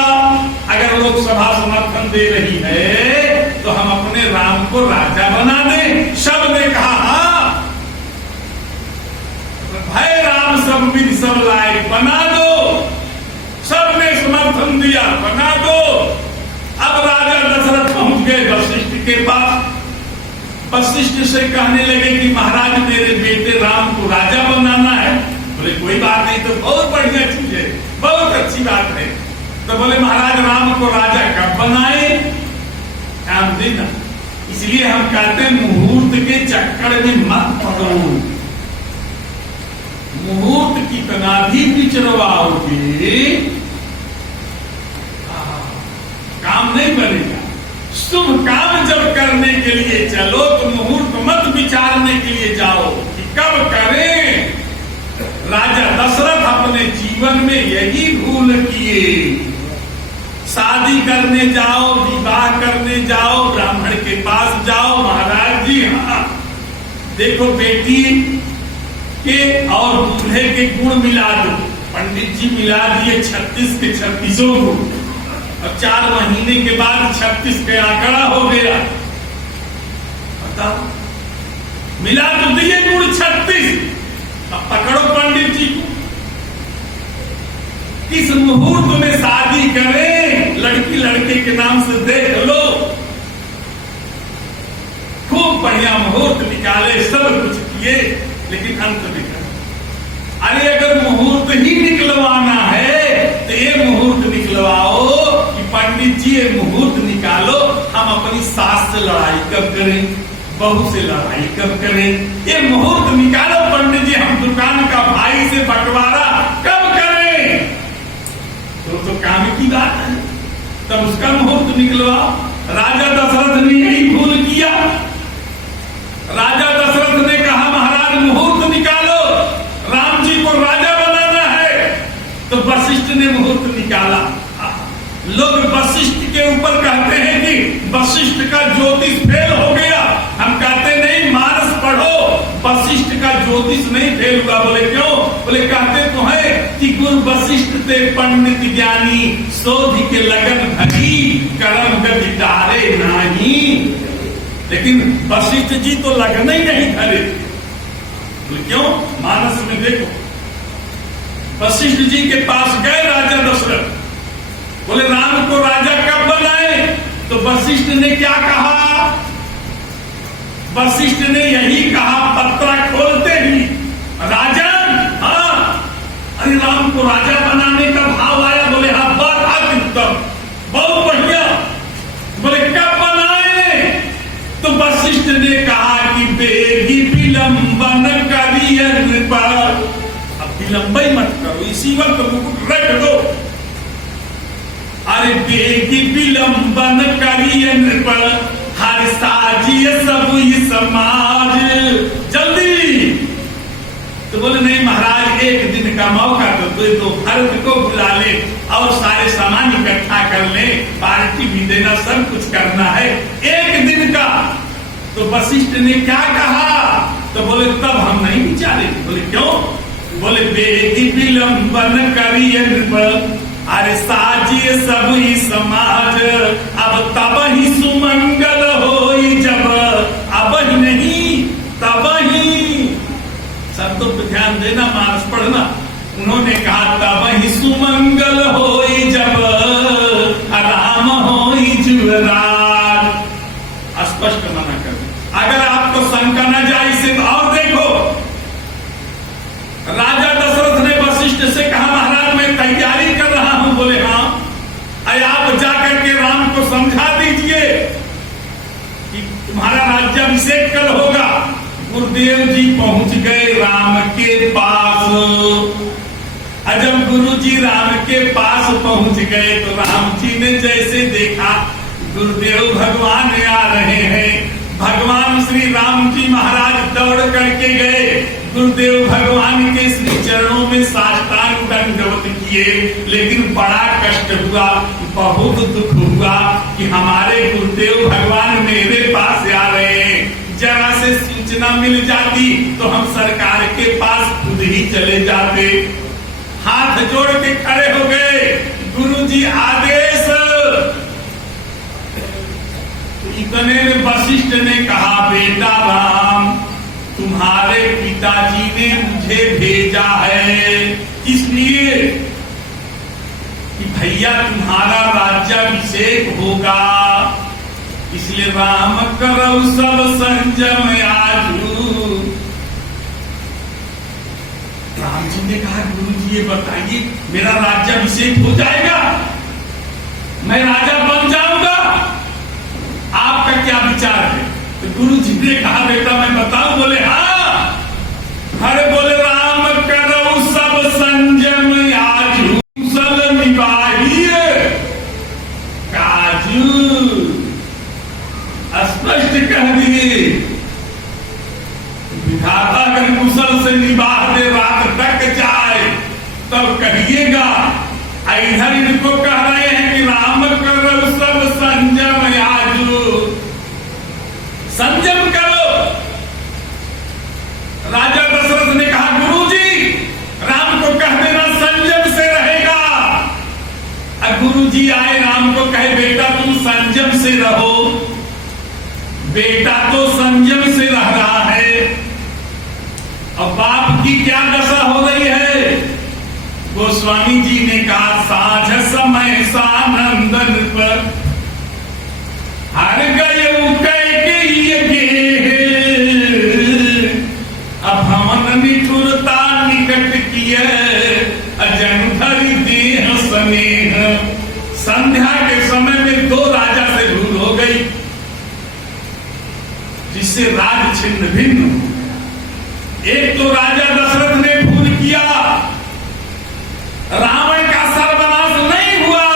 अगर लोकसभा समर्थन दे रही है तो हम अपने राम को राजा बना दें। सब ने कहा हाँ, भय राम सब विधि सब लायक बना दो। सबने समर्थन दिया, बना दो। अब राजा दशरथ पहुंच गए वशिष्ठ के पास। वशिष्ठ से कहने लगे कि महाराज मेरे बेटे राम को राजा बनाना है। बोले कोई बात नहीं, तो बहुत बढ़िया चीज है, बहुत अच्छी बात है। तो बोले महाराज राम को राजा कब बनाए? ध्यान देना, इसलिए हम कहते हैं मुहूर्त के चक्कर में मत पड़ो। मुहूर्त कितना भी पिछड़वाओगे काम नहीं बनेगा। शुभ काम जब करने के लिए चलो तो मुहूर्त मत विचारने के लिए जाओ कि कब करें। राजा दशरथ अपने जीवन में यही भूल किए। शादी करने जाओ, विवाह करने जाओ, ब्राह्मण के पास जाओ, महाराज जी हाँ देखो बेटी के और दूल्हे के गुण मिला दो। पंडित जी मिला दिए 36 के 36 गुण, और 4 महीने के बाद 36 का आंकड़ा हो गया। बताओ, मिला तो दिए गुण 36। अब पकड़ो पंडित जी को, किस मुहूर्त में शादी करें, लड़की लड़के के नाम से देख लो। खूब बढ़िया मुहूर्त निकाले, सब कुछ किए, लेकिन अंत में अरे अगर मुहूर्त ही निकलवाना है तो ये मुहूर्त निकलवाओ कि पंडित जी ये मुहूर्त निकालो, हम अपनी सास से लड़ाई कब करें, बहू से लड़ाई कब करें। ये मुहूर्त निकालो पंडित जी, हम दुकान का भाई से बंटवारा कब करें। तो काम की बात है, तब उसका मुहूर्त निकलवाओ। राजा दशरथ ने यही भूल किया। राजा दशरथ ने कहा महाराज मुहूर्त निकालो, राम जी को राजा बनाना है। तो वशिष्ठ ने मुहूर्त निकाला। लोग वशिष्ठ के ऊपर कहते हैं कि वशिष्ठ का ज्योतिष फेल हो गया। हम कहते नहीं, मानस पढ़ो, वशिष्ठ का ज्योतिष नहीं फेल हुआ। बोले क्यों? बोले कहते तो है कि गुरु वशिष्ठ थे पंडित ज्ञानी, शोध के लगन भरी, कर्म गति डारे नहीं। लेकिन वशिष्ठ जी तो लगन ही नहीं धरे। बोले क्यों? मानस में देखो, वशिष्ठ जी के पास गए राजा दशरथ, बोले राम को राजा कब बनाए? तो वशिष्ठ ने क्या कहा? वशिष्ठ ने यही कहा पत्रा खोलते ही, राजन, हाँ, अरे राम को राजा बनाने का भाव आया। बोले हाँ, बात आती उत्तम, बहुत बढ़िया। बोले कब बनाए? तो वशिष्ठ ने कहा कि बेगी विलंबन करियन पर। अब विलंब ही मत करो, इसी वक्त मुकुट रख दो। अरे बेगी विलंबन करियन पर, हर साजिय सब समाज, जल्दी। तो बोले नहीं महाराज, एक दिन का मौका तो भरत को बुला ले और सारे सामान इकट्ठा कर ले, पार्टी भी देना, सब कुछ करना है, एक दिन का। तो वशिष्ठ ने क्या कहा? तो बोले तब हम नहीं विचारे। बोले क्यों? बोले बेगी विलंबन करियन पर, अरे साजिए सब ही समाज, अब तब ही सुमंगल होई जब, अब ही नहीं तब ही। शब्दों पे ध्यान देना, मानस पढ़ना। उन्होंने कहा तब ही सुमंगल होई जब, राम होई जुवराज। स्पष्ट मना कर। अगर आपको शंका न जाए इसे और देखो, राजा दशरथ ने वशिष्ठ से कहा महाराज मैं तैयारी कर रहा हूं। बोले हाँ, आप जाकर के राम को समझा दीजिए कि तुम्हारा राज्याभिषेक कल होगा। गुरुदेव जी पहुंच गए राम के पास। जब गुरु जी राम के पास पहुंच गए तो राम जी ने जैसे देखा गुरुदेव भगवान आ रहे हैं, भगवान श्री राम जी महाराज दौड़ करके गए, गुरुदेव भगवान के श्री चरणों में साष्टांग दंडवत किए। लेकिन बड़ा कष्ट हुआ, बहुत दुख हुआ कि हमारे गुरुदेव भगवान मेरे पास आ रहे हैं। जरा से सूचना मिल जाती तो हम सरकार के पास खुद ही चले जाते। हाथ जोड़ के खड़े हो गए, गुरु जी आदेश। इतने में वशिष्ठ ने कहा बेटा राम, तुम्हारे पिताजी ने मुझे भेजा है, इसलिए कि भैया तुम्हारा राज्याभिषेक होगा, इसलिए राम करो सब संजम आजू। राम जी ने कहा गुरु जी ये बताइए मेरा राज्याभिषेक हो जाएगा, मैं राजा बन जाऊंगा, आपका क्या विचार है? तो गुरु जी ने कहा बेटा मैं बताऊं? बोले हाँ। अरे बोले राम करो सब संजम आजू, कुशल निभाइए काजू। स्पष्ट कह दिए, विधाता अगर कुशल से निभा दे रात तक जाए तब कहिएगा। इधर इनको कह रहे हैं कि राम करो सब संजम आजू, संजम करो। राजा दशरथ ने कहा गुरुजी राम को कह देना संजम से रहेगा। गुरुजी आए राम को कहे बेटा तुम संजम से रहो। बेटा तो संयम से रह रहा है, अब बाप की क्या दशा हो रही है? गोस्वामी जी ने कहा साझ समय सानंदन पर हर गए अब हमन निठुरता निकट किए अजन धरि देह स्नेह। संध्या के समय में दो राजा से भूल हो गई, जिससे राज छिन्न भिन्न। एक तो राजा दशरथ ने भूल किया, रावण का सर्वनाश नहीं हुआ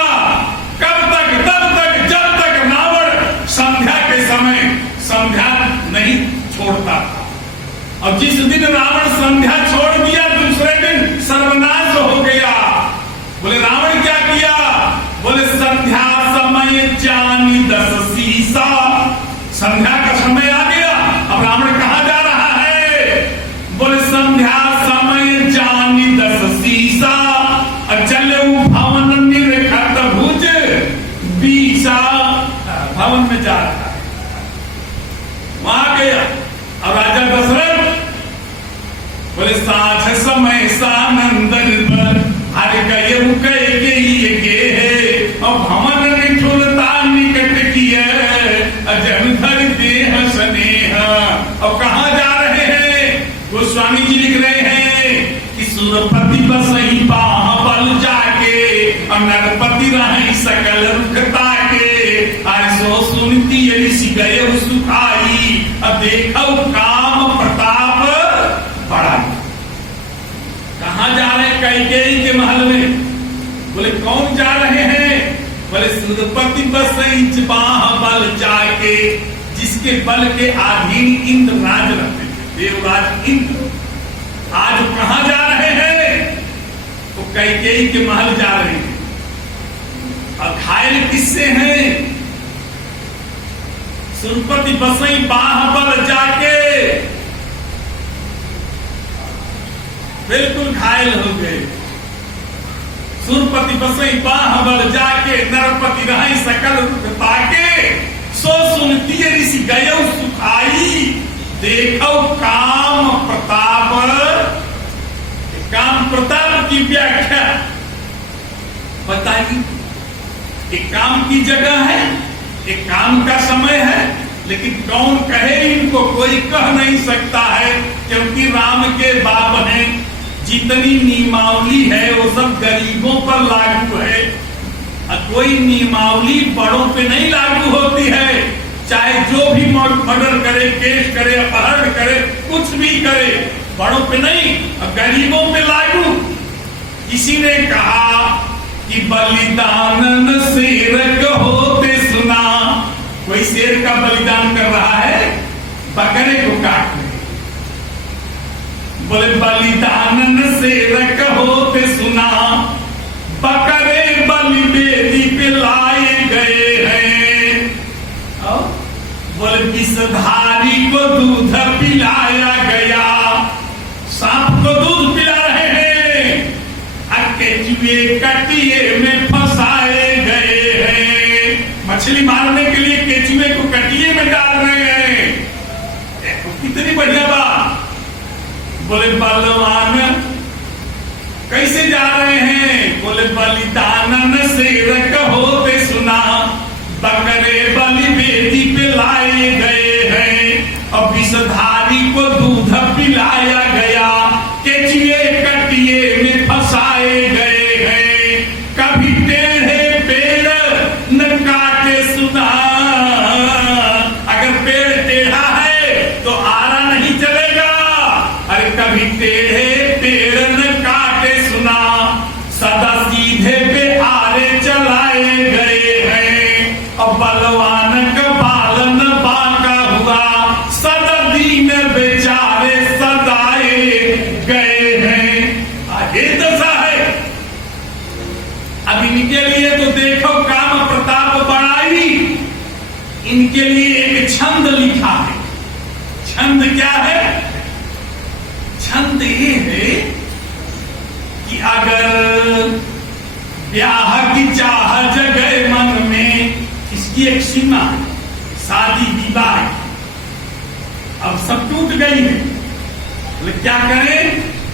कब तक? तब तक जब तक रावण संध्या के समय संध्या नहीं छोड़ता था। और जिस दिन रावण संध्या छोड़ दिया दूसरे दिन सर्वनाश हो गया। बोले रावण क्या किया? बोले सत्य संध्या का समय आ गया, अब रावण कहाँ जा रहा है? बोले संध्या समय जानी 10 सीसा, चले भवन निरखत भुज बीसा। भवन में जा रहा है, वहां गया। और राजा दशरथ बोले साझ समय सानंदन हर गए गे है, और भवन निठुरता निकट किए अजन धर देह स्नेह। और कहाँ जा रहे हैं? गोस्वामी जी लिख रहे हैं कि सुरपति बसई बाह बल जाके, और नरपति रहे सकल रुखता के। सो सुनती ऋषि गए सुखाई, अब देखो काम प्रताप बड़ा। कहाँ जा रहे हैं? कैकेयी के महल में। बोले कौन जा रहे हैं? बोले सुरपति बसई बाह बल जाके, जिसके बल के अधीन इंद्र राज रहते थे, देवराज इंद्र। आज कहाँ जा रहे हैं? तो कैकेयी के महल जा रहे हैं। और घायल किससे हैं? सुरपति बसई बाह बल जाके बिल्कुल घायल हो गए। सुरपति बसई बाह बल जाके, नरपति रहे सकल रुखता के। सो सुनती ऋषि गए सुखाई, देखो काम प्रताप। काम प्रताप की व्याख्या बताइए। एक काम की जगह है, एक काम का समय है, लेकिन कौन कहे इनको? कोई कह नहीं सकता है, क्योंकि राम के बाप हैं। जितनी नियमावली है वो सब गरीबों पर लागू है, और कोई नियमावली बड़ों पे नहीं लागू होती है। चाहे जो भी मर्डर करे, केस करे, अपहरण करे, कुछ भी करे, बड़ों पे नहीं, और गरीबों पे लागू। किसी ने कहा कि बलिदान शेर होते सुना। कोई शेर का बलिदान कर रहा है, बकरे को काट ले। बोले बलिदान शेर होते सुना, बकरे बलि बेदी पे लाए गए हैं। बोले विषधारी को दूध पिलाया गया। सांप को दूध पिला रहे हैं, केचुए कटिए में फंसाए गए हैं। मछली मारने के लिए केचुए को कटिए में डाल रहे हैं। कितनी बढ़िया बात। बोले बलवान कैसे जा रहे हैं? बोले बलिदान शेर होते सुना, बकरे बलि बेदी पे लाए गए हैं। और विषधारी को दूध पिलाया गया, केचुए कटिए में फंसाए गए हैं। कभी टेढ़े पेड़ न काटे सुना। अगर पेड़ टेढ़ा है तो आरा नहीं चलेगा। अरे कभी टेढ़े पेड़ न काटे सुना, सदा सीधे पे आरे चलाए गए हैं। और बलवान का बालन बांका हुआ, सदा दीन बेचारे सदाए गए हैं। आगे दशा है। अब इनके लिए तो देखो काम प्रताप बढ़ाई। इनके लिए एक छंद लिखा है। छंद क्या है? छंद ये है कि अगर ब्याह की चाह जगे मन में, इसकी एक सीमा है। शादी विवाह अब सब टूट गई है, बोले क्या करें?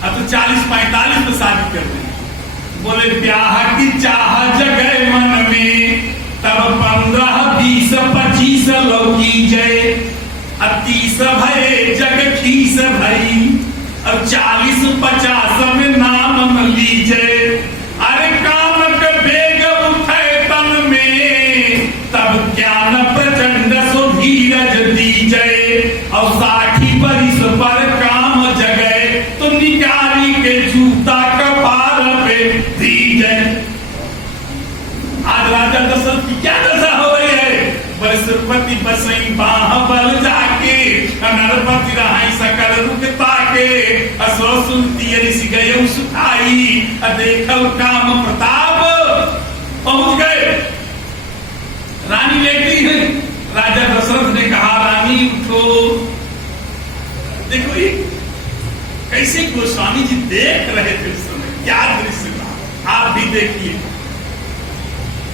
अब तो 40-45 में शादी कर रहे हैं। बोले ब्याह की चाह जगे मन में, तब 15, 20, 25 लौकी जय। 30 भये जग खीस भई, अब 40-50 में नाम लीजिए। अरे काम के बेग उठे तन में, तब ज्ञान प्रचंड सो धीरज दीजय। और 60 बरिस पर काम जगे, तो निकारी के जूता कपार पे दीजय। आज राजा दशरथ की क्या दशा हो रही है? सुरपति बसई बाह बल जाके, नरपति रहाई सकल रुखता के। असो सुनती ऋषि गए सुखाई, देखो काम प्रताप पहुंच गए। रानी लेटी है। राजा दशरथ ने कहा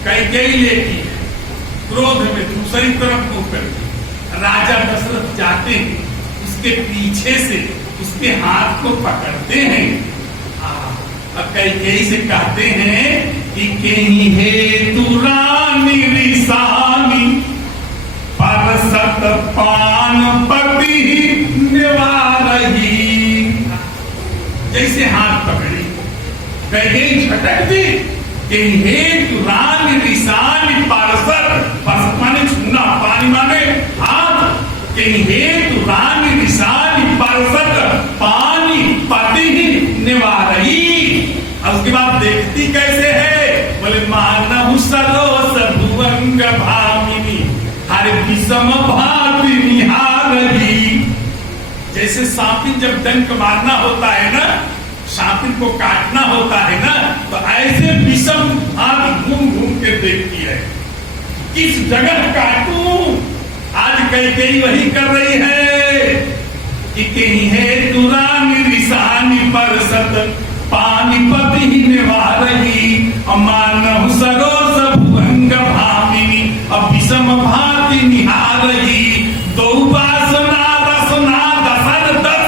कैकेयी लेती है, क्रोध में दूसरी तरफ मुंह करती। राजा दशरथ जाते हैं, उसके पीछे से उसके हाथ को पकड़ते हैं, अब कैकेयी से कहते हैं कि कहीं हेतु रानी रिसानी परसत पान पति निवारही। जैसे हाथ पकड़ी, कैकेयी झटक दी कि हेतु रानी रिसानी परसत, परसत माने छूना, पानी माने हाथ, कि हेतु रानी रिसानी परसत पानी पति निवारही। उसके बाद देखती कैसे है, बोले मानहु सरोस भुवंग भामिनी हर विषम भाति निहारही। जैसे सांपिन जब डंक मारना होता है ना, सांपिन को काटना होता है ना, तो ऐसे विषम भाति घूम घूम के देखती है, किस जगह काटूं। आज कैकेयी वही कर रही है कि कहीं है दुरानी रिसानी परसत पानीपति निवारही। मानहु सरोस भुवंग भामिनी विषम भाति निहारही। दो वासना रसना दसन दस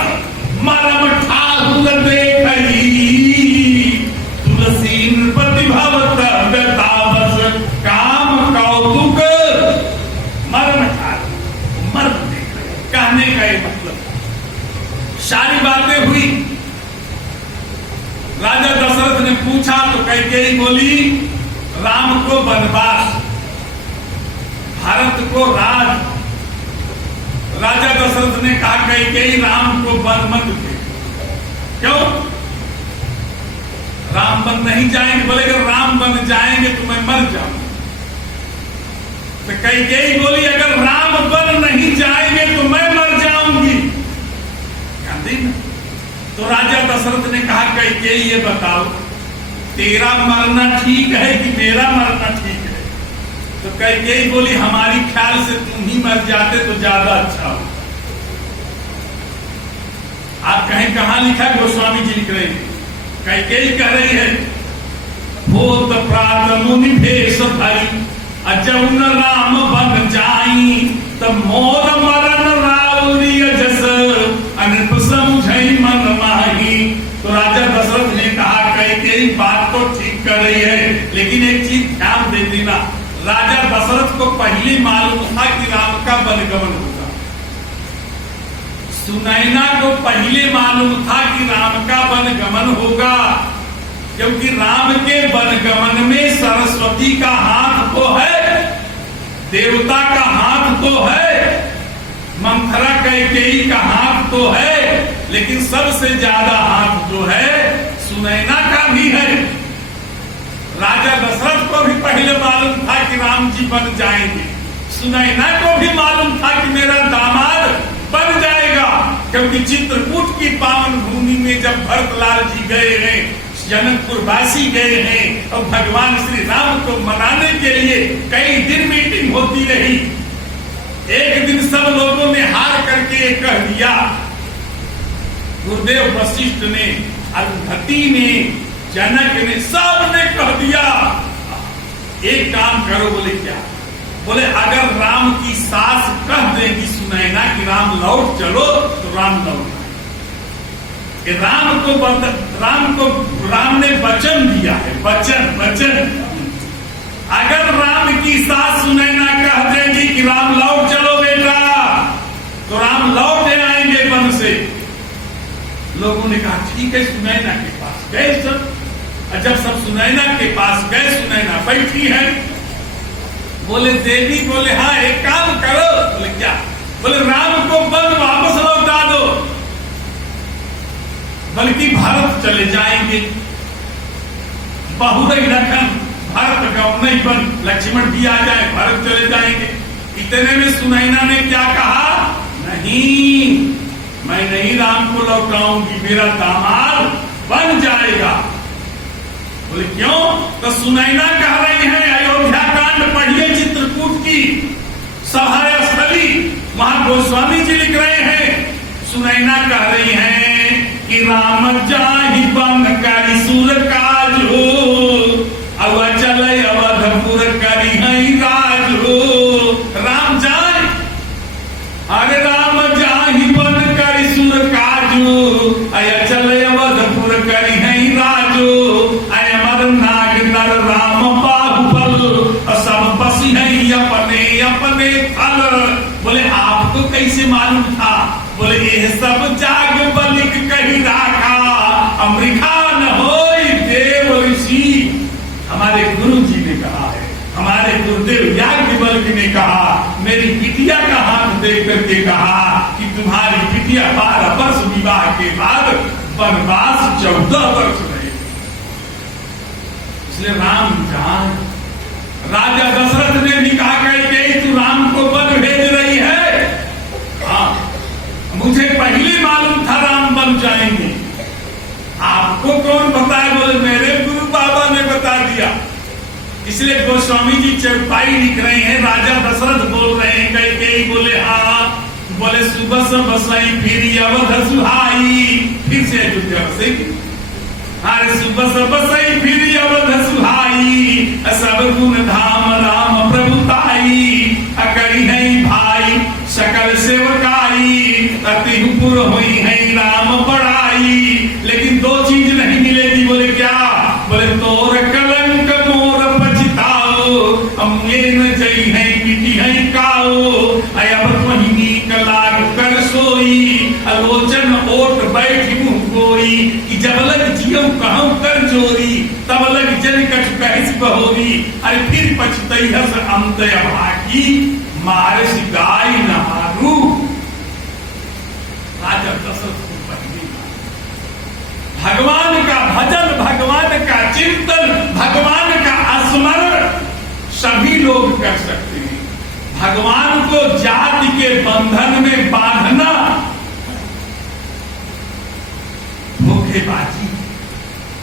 मरम ठाकुर देखही। तुलसी नृपति भवत व्यतावस काम कौतुक मरम ठाकुर, मरम देख रही। कहने का ये मतलब सारी बातें हुई। राजा दशरथ ने पूछा तो कैकेयी बोली राम को वनवास, भारत को राज। राजा दशरथ ने कहा कैकेयी राम को वन मत दे। क्यों? राम बन नहीं जाएंगे। बोले अगर राम बन जाएंगे तो मैं मर जाऊंगा। तो कैकेयी बोली अगर राम बन नहीं जाएंगे तो मैं मर जाऊंगी। तो राजा दशरथ ने कहा कैकेयी ये बताओ तेरा मरना ठीक है कि मेरा मरना ठीक है? तो कैकेयी बोली हमारी ख्याल से तुम ही मर जाते तो ज्यादा अच्छा हो। आप कहें कहां लिखा? गोस्वामी जी लिख रहे हैं। कैकेयी कह रही है भूत प्रात मुनि भेष धरी अजौन राम बन जाई तब मोर मरण राउरी जस अनृप समझई मन माही। तो राजा दशरथ ने कहा कैकेयी बात तो ठीक कर रही है, लेकिन एक चीज ध्यान दे देना, राजा दशरथ को पहले मालूम था कि राम का वनगमन होगा। सुनैना को पहले मालूम था कि राम का वनगमन होगा, क्योंकि राम के वनगमन में सरस्वती का हाथ तो है, देवता का हाथ तो है, मंथरा कैकेयी का हाथ तो है, लेकिन सबसे ज्यादा हाथ जो है सुनैना का भी है। राजा दशरथ को भी पहले मालूम था कि राम जी बन जाएंगे, सुनैना को भी मालूम था कि मेरा दामाद बन जाएगा, क्योंकि चित्रकूट की पावन भूमि में जब भरतलाल जी गए हैं, जनकपुर वासी गए हैं और भगवान श्री राम को मनाने के लिए कई दिन मीटिंग होती रही। एक दिन सब लोगों ने हार करके कह दिया, गुरुदेव वशिष्ठ ने, अरुंधति ने, जनक ने, सब ने कह दिया एक काम करो। बोले क्या? बोले अगर राम की सास कह देगी सुनैना कि राम लौट चलो तो राम लौट। राम ने वचन दिया है, वचन। अगर राम की सास सुनैना कह देगी कि राम लौट चलो बेटा, तो राम लौट आएंगे वन से। लोगों ने कहा ठीक है, सुनैना के पास गए सब। जब सब सुनैना के पास गए, सुनैना बैठी है। बोले देवी, बोले हाँ एक काम करो। बोले क्या? बोले राम को वन वापस लौटा दो, बल्कि भारत चले जाएंगे। बहुरई लखन भारत गांव नहीं बन, लक्ष्मण भी आ जाए, भारत चले जाएंगे। इतने में सुनैना ने क्या कहा? नहीं, मैं नहीं राम को लौटाऊंगी, मेरा दामाद बन जाएगा। बोले क्यों? तो सुनैना कह रही है, अयोध्या कांड पढ़िए चित्रकूट की सभा स्थली, वहां गोस्वामी जी लिख रहे हैं। सुनैना कह रही हैं कि राम जाहि बन करी सुर काज हो, अब चले अवध अवधपुर करी हई राजो। राम जाए, अरे राम जाहि बन करी सुर काजो। अय चले अवधपुर करी हई राजो। अय अमर नाग नर राम बाहुबल, सब बसी हई अपने अपने थल। बोले आपको कैसे मालूम था? बोले ये सब जाग बलिक कही राखा, अमृखा न होई देव ऋषि। हमारे गुरु जी ने कहा है, हमारे गुरुदेव याज्ञवल्क्य ने कहा, मेरी बिटिया का हाथ देख करके कहा कि तुम्हारी बिटिया 12 वर्ष विवाह के बाद वनवास 14 वर्ष रहे। इसलिए राम जान, राजा दशरथ ने भी कहा कि तू राम को वन भेज रही है। हाँ, मुझे पहले मालूम था राम बन जाएंगे, आपको कौन बताया? बोले मेरे गुरु बाबा ने बता दिया। इसलिए गोस्वामी जी चौपाई लिख रहे हैं, राजा दशरथ बोल रहे हैं, कैकेयी बोले हाँ, बोले सुबह से बसाई फिर अवध सुहाई। फिर से अयोध्या बसेगी, अरे सुबह से बसाई फिर अवध सुहाई। सब गुण धाम राम प्रभुताई, करी है भाई सकल सेवकाई। अतिपुर हुई है राम बड़ाई। लेकिन 2 चीज नहीं मिलेगी। बोले क्या? बोले तोर कलंक मोर पछताओ, अमेन जई है पिटी है काओ। अब मोहिनी कलाग कर सोई, आलोचन ओट बैठ मुंह कोई। कि जब लग जियो कहूं कर जोरी, तब लग जन कछ कहस बहोरी। अरे फिर पछतई हस अंत अभागी, मारस गाय नहारू। राजा दशरथ को पहली भगवान का भजन, भगवान का चिंतन, भगवान का स्मरण सभी लोग कर सकते हैं। भगवान को जाति के बंधन में बांधना धोखेबाजी।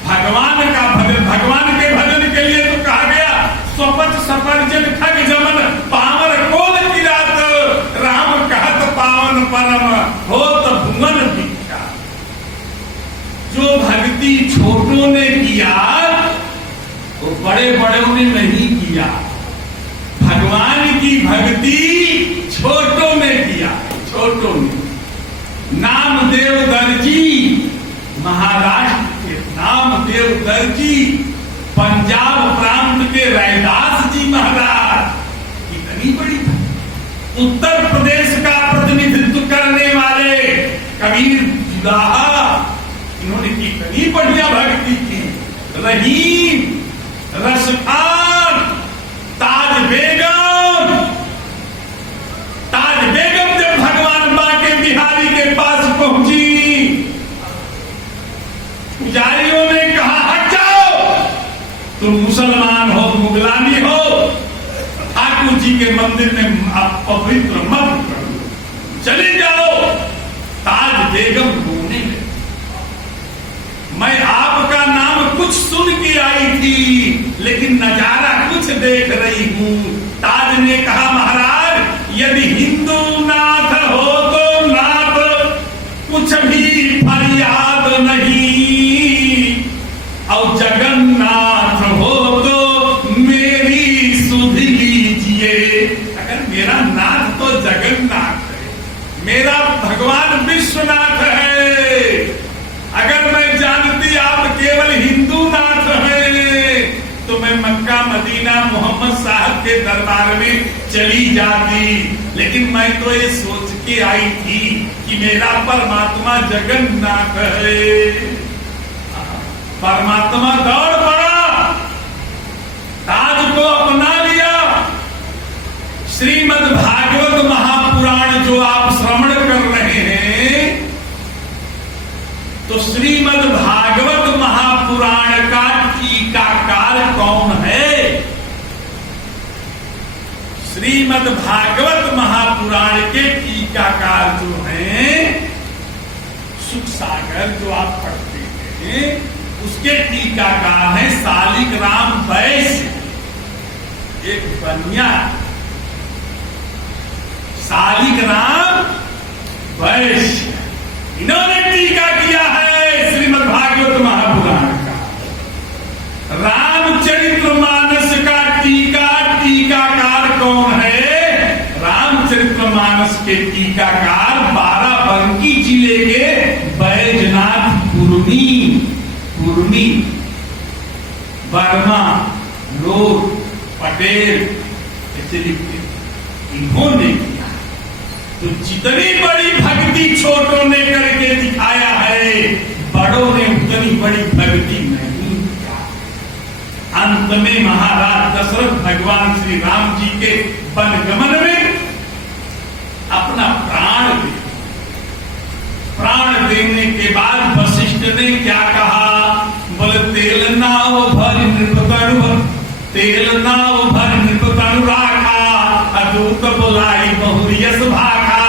भगवान का भजन, भगवान के भजन के लिए तो कहा गया स्वपच सपर्जन खग जमन पावन कोल की रात। राम कहत पावन परम होत भुवन भिक्षा। जो भक्ति छोटों ने किया वो बड़े बड़ों ने नहीं किया। भगवान की भक्ति छोटों ने किया, छोटों ने। नामदेव दर्जी महाराष्ट्र के, नामदेव दर्जी पंजाब प्रांत के रैदास जी महाराज, कितनी बड़ी। उत्तर प्रदेश का प्रतिनिधित्व करने वाले कबीर जुलाहा, इन्होंने कितनी बढ़िया भक्ति की। रहीम, रसखान, ताज बेगम। ताज बेगम जब भगवान बांके बिहारी के पास पहुंची, पुजारियों ने कहा हट जाओ, तुम मुसलमान हो, मुगलानी हो, ठाकुर जी के मंदिर में आप पवित्र मत करो, चले जाओ। ताज बेगम रोने लगी। मैं आपका नाम कुछ सुन के आई थी, लेकिन नजारा कुछ देख रही हूं। ताज ने कहा महाराज, यदि हिंदू नाथ हो तो नाथ, कुछ भी फरियाद नहीं। और जगन्नाथ हो तो मेरी सुध लीजिए। अगर मेरा नाथ तो जगन्नाथ है, मेरा भगवान विश्वनाथ है। अगर मैं जानती आप केवल हिंदू नाथ हैं, तो मैं मक्का मदीना मोहम्मद साहब के दरबार में चली जाती। लेकिन मैं तो ये सोच के आई थी कि मेरा परमात्मा जगन्नाथ है। परमात्मा दौड़ पड़ा, ताज को अपना लिया। श्रीमद् भागवत महापुराण जो आप श्रवण कर रहे हैं, तो श्रीमद् भागवत महापुराण का टीकाकार कौन है? श्रीमद् भागवत महापुराण के टीकाकार जो हैं, सुख सागर जो आप पढ़ते हैं, उसके टीकाकार हैं शालिक राम वैश्य, एक बनिया। शालिक राम वैश्य, इन्होंने टीका किया है श्रीमद् भागवत महापुराण का। रामचरितमानस का टीका के टीकाकार बाराबंकी जिले के बैजनाथ कुर्मी वर्मा लोग पटेल ऐसे लिखते, इन्होंने किया। तो जितनी बड़ी भक्ति छोटों ने करके दिखाया है, बड़ों ने उतनी बड़ी भक्ति नहीं किया। अंत में महाराज दशरथ भगवान श्री राम जी के वनगमन में अपना प्राण देने के बाद वशिष्ठ ने क्या कहा? बोले तेल नाव भर नृपतनु राखा, अदूत बोलाई बहुरियस भाखा।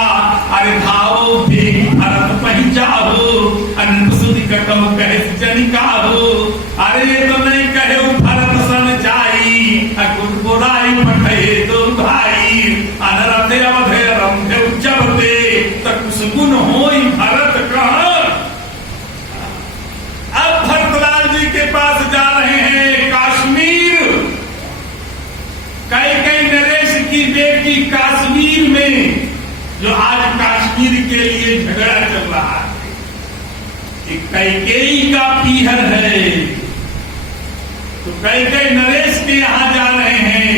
अरे धावो भेगी भरत पही जाओ, अनुसुति कटम कहे जनिका हो। अरे ये तो नहीं कहे भरत सन जाई, अकुल बोलाई पठे दो भाई। अनरथे अवधे रंधे उच्चबते, तक सुगुन होई भरत कहा। अब भरतलाल जी के पास जा रहे हैं कश्मीर। कई नरेश की बेटी कश्मीर में, जो आज कश्मीर के लिए झगड़ा चल रहा है, कैकेयी का पीहर है। तो कई नरेश के यहाँ जा रहे हैं,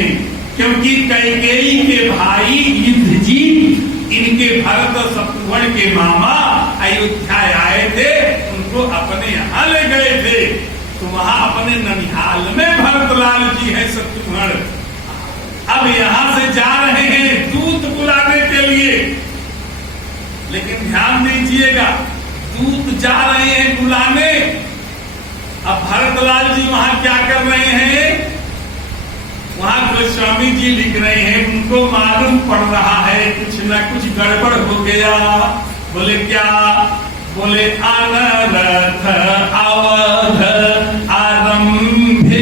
क्योंकि कैकेयी के भाई युद्धजीत इनके भरत शत्रुघ्न के मामा अयोध्या आए थे, उनको अपने यहाँ ले गए थे। तो वहां अपने ननिहाल में भरतलाल जी है शत्रुघ्न। अब यहां से जा रहे हैं दूत बुलाने के लिए, लेकिन ध्यान दीजिएगा, दूत जा रहे हैं बुलाने। अब भरतलाल जी वहां क्या कर रहे हैं? वहां गोस्वामी जी लिख रहे हैं, उनको मालूम पड़ रहा है कुछ न कुछ गड़बड़ हो गया। बोले क्या? बोले अनरथ अवध आरंभे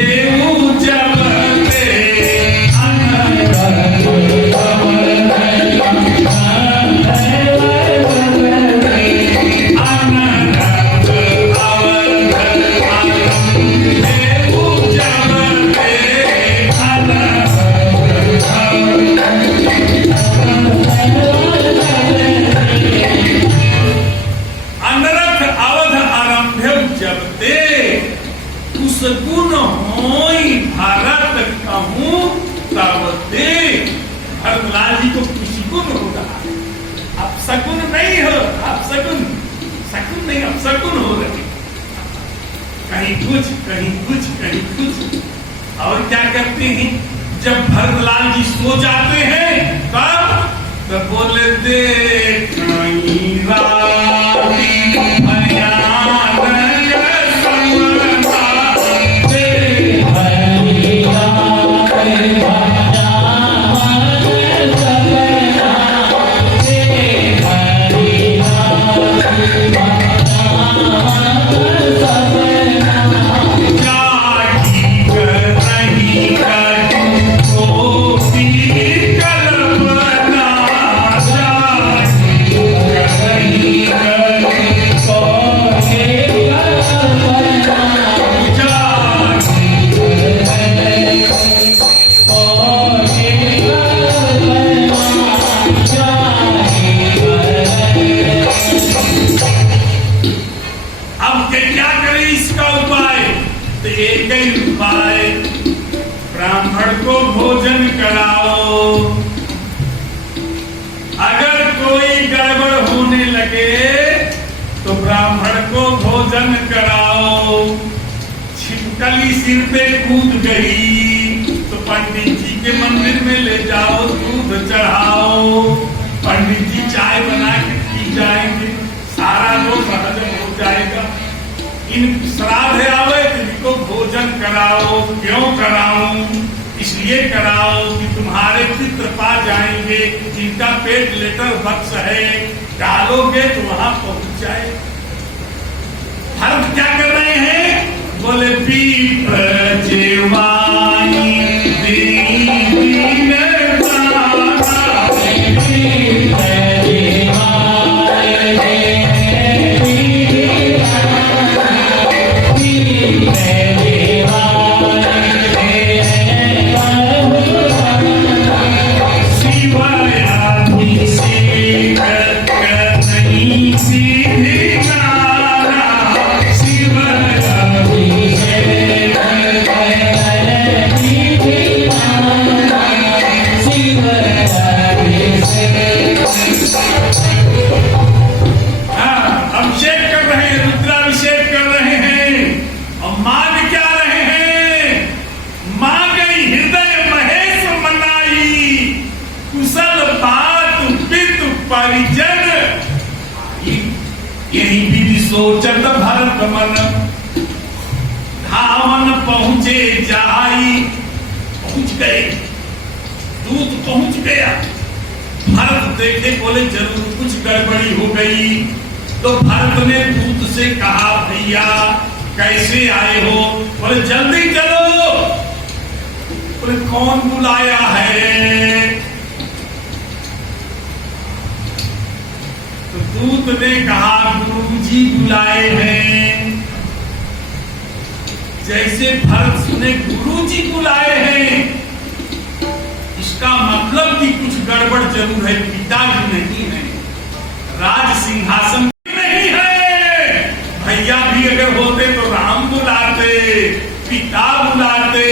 जबते, गुण होई भारत कहूं तब दे। भरतलाल जी को कुछ गुण होगा, अब सगुन नहीं हो, अब सगुन नहीं, अब सगुन हो रहे, कहीं कुछ कहीं कुछ कहीं कुछ। और क्या करते हैं? जब भरतलाल जी सो जाते हैं तब तो बोले देख ब्राह्मण को भोजन कराओ। अगर कोई गड़बड़ होने लगे तो ब्राह्मण को भोजन कराओ। छिपकली सिर पे कूद गई तो पंडित जी के मंदिर में ले जाओ, दूध चढ़ाओ। पंडित जी चाय बना के पी जाएंगे, सारा दोष हजम हो जाएगा। इन श्राद्ध आवे तो इनको भोजन कराओ। क्यों कराऊं? इसलिए कराओ कि तुम्हारे पितृ पा जाएंगे, जिनका पेट लेटर बक्स है, डालोगे तो वहां पहुंच जाए। भरत क्या कर रहे हैं? बोले पीप जेवानी शिवाया सोचत भरत मन धावन पहुंचे जाई। पहुंच गए, दूत पहुंच गया। भरत देखे, बोले जरूर कुछ गड़बड़ी हो गई। तो भरत ने दूत से कहा, भैया कैसे आए हो? बोले जल्दी चलो। बोले कौन बुलाया है? तो दूत ने कहा, गुरुजी बुलाए हैं। जैसे भरत सुने गुरुजी बुलाए हैं, इसका मतलब कि कुछ गड़बड़ जरूर है। पिताजी नहीं है, राज सिंहासन नहीं है। भैया भी अगर होते तो राम बुलाते, पिता बुलाते।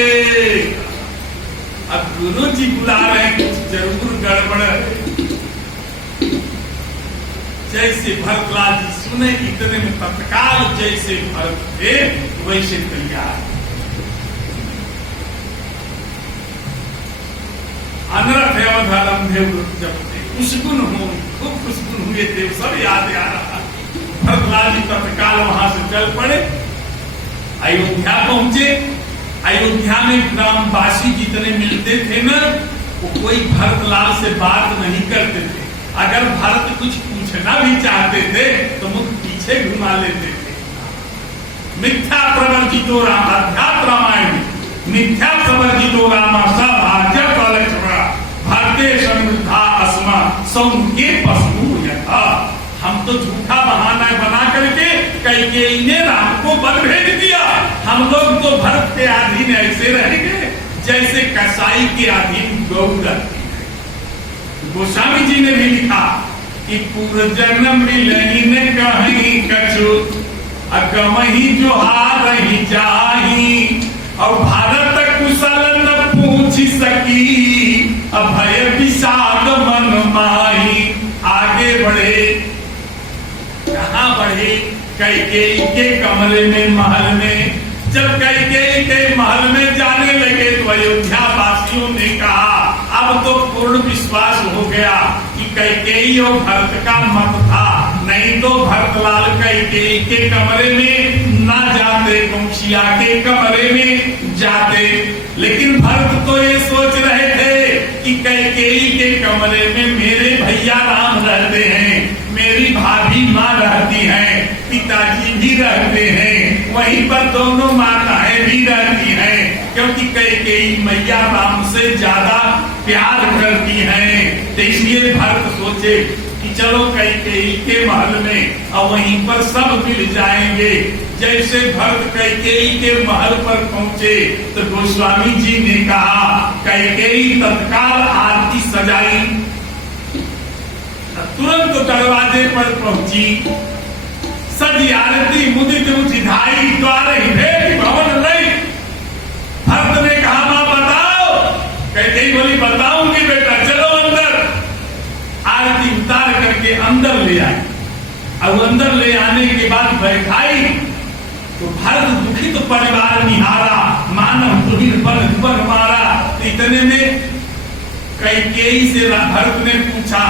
अब गुरुजी बुला रहे हैं, कुछ जरूर गड़बड़ है। जैसे भरतलाल जी सुने, इतने में तत्काल जैसे भरत थे वैसे तैयार। अनरथ अवधारम देव जब खुशगुन हो, खूब खुशगुन हुए थे, सब याद आ रहा। भरतलाल जी तत्काल वहां से चल पड़े, अयोध्या पहुंचे। अयोध्या में ग्रामवासी जितने मिलते थे ना, वो कोई भरतलाल से बात नहीं करते थे। अगर भरत कुछ पूछना भी चाहते थे तो मुख पीछे घुमा लेते थे। मिथ्या प्रवर्जितो राम, अध्यात्म रामायण, मिथ्या प्रवर्जितो राम सभाजप लक्ष्मण भारतीय समृद्धा अस्मा सौंके पशु यथा। हम तो झूठा बहाना बना करके कैकेयी ने राम को वन भेज दिया। हम लोग तो भरत के अधीन ऐसे रहेंगे जैसे कसाई के अधीन गौ रहती है। गोस्वामी जी ने भी लिखा कि पूर्व जन्म मिलही कहीं कछु अगमही जो हार ही जाही। और भारत कुशल न पूछ सकी अभय विषाद मन माही। आगे बढ़े, कहाँ बढ़े? कैकेयी के कमरे में, महल में। जब कैकेयी के महल में जाने लगे तो अयोध्या वासियों ने कहा, अब तो पूर्ण विश्वास हो गया कि कैकेयी और भरत का मत था। नहीं तो भरतलाल कैकेयी के कमरे में ना जाते, कौशिया के कमरे में जाते। लेकिन भरत तो ये सोच रहे थे कि कैकेयी के कमरे में मेरे भैया राम रहते हैं, मेरी भाभी माँ रहती हैं, पिताजी भी रहते हैं, वहीं पर दोनों माताएं भी रहती हैं। क्योंकि कैकेयी मैया राम से ज्यादा प्यार करती हैं। तो इसलिए भरत सोचे कि चलो कैकेयी के महल में, और वहीं पर सब मिल जाएंगे। जैसे भरत कैकेयी के महल पर पहुंचे तो गोस्वामी जी ने कहा, कैकेयी तत्काल आरती सजाई, तुरंत दरवाजे पर पहुंची। सजी आरती मुदित उचिधाई, द्वार भेद भवन नहीं। भरत ने कहा, मां बताओ। कैकेयी बोली, बताऊंगी बेटा, चलो अंदर। आरती उतार करके अंदर ले आई, और अंदर ले आने के बाद बैठाई तो भरत दुखित परिवार निहारा, मानव दुहिर बल दुबर मारा। इतने में कैकेयी से भरत ने पूछा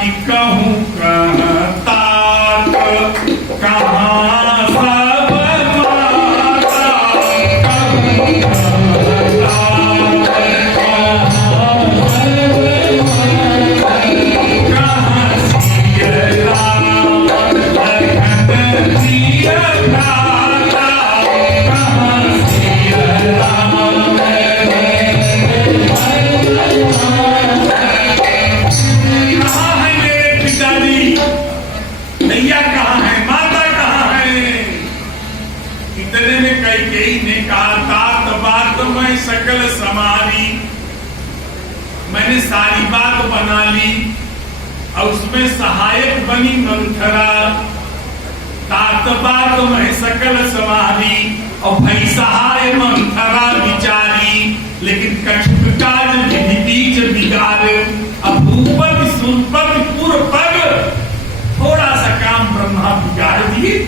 कि कहूं कहता कहां सब माता, सकल समारी, मैंने सारी बात बना ली। और उसमें सहायक बनी मंथरा। तात बात मैं सकल समारी, और भई सहाय मंथरा विचारी। लेकिन कछुक काज विधि बीच बिगाड़, अब भूपति सुरपति पूर्व पग, थोड़ा सा काम ब्रह्मा बिगाड़ दिए।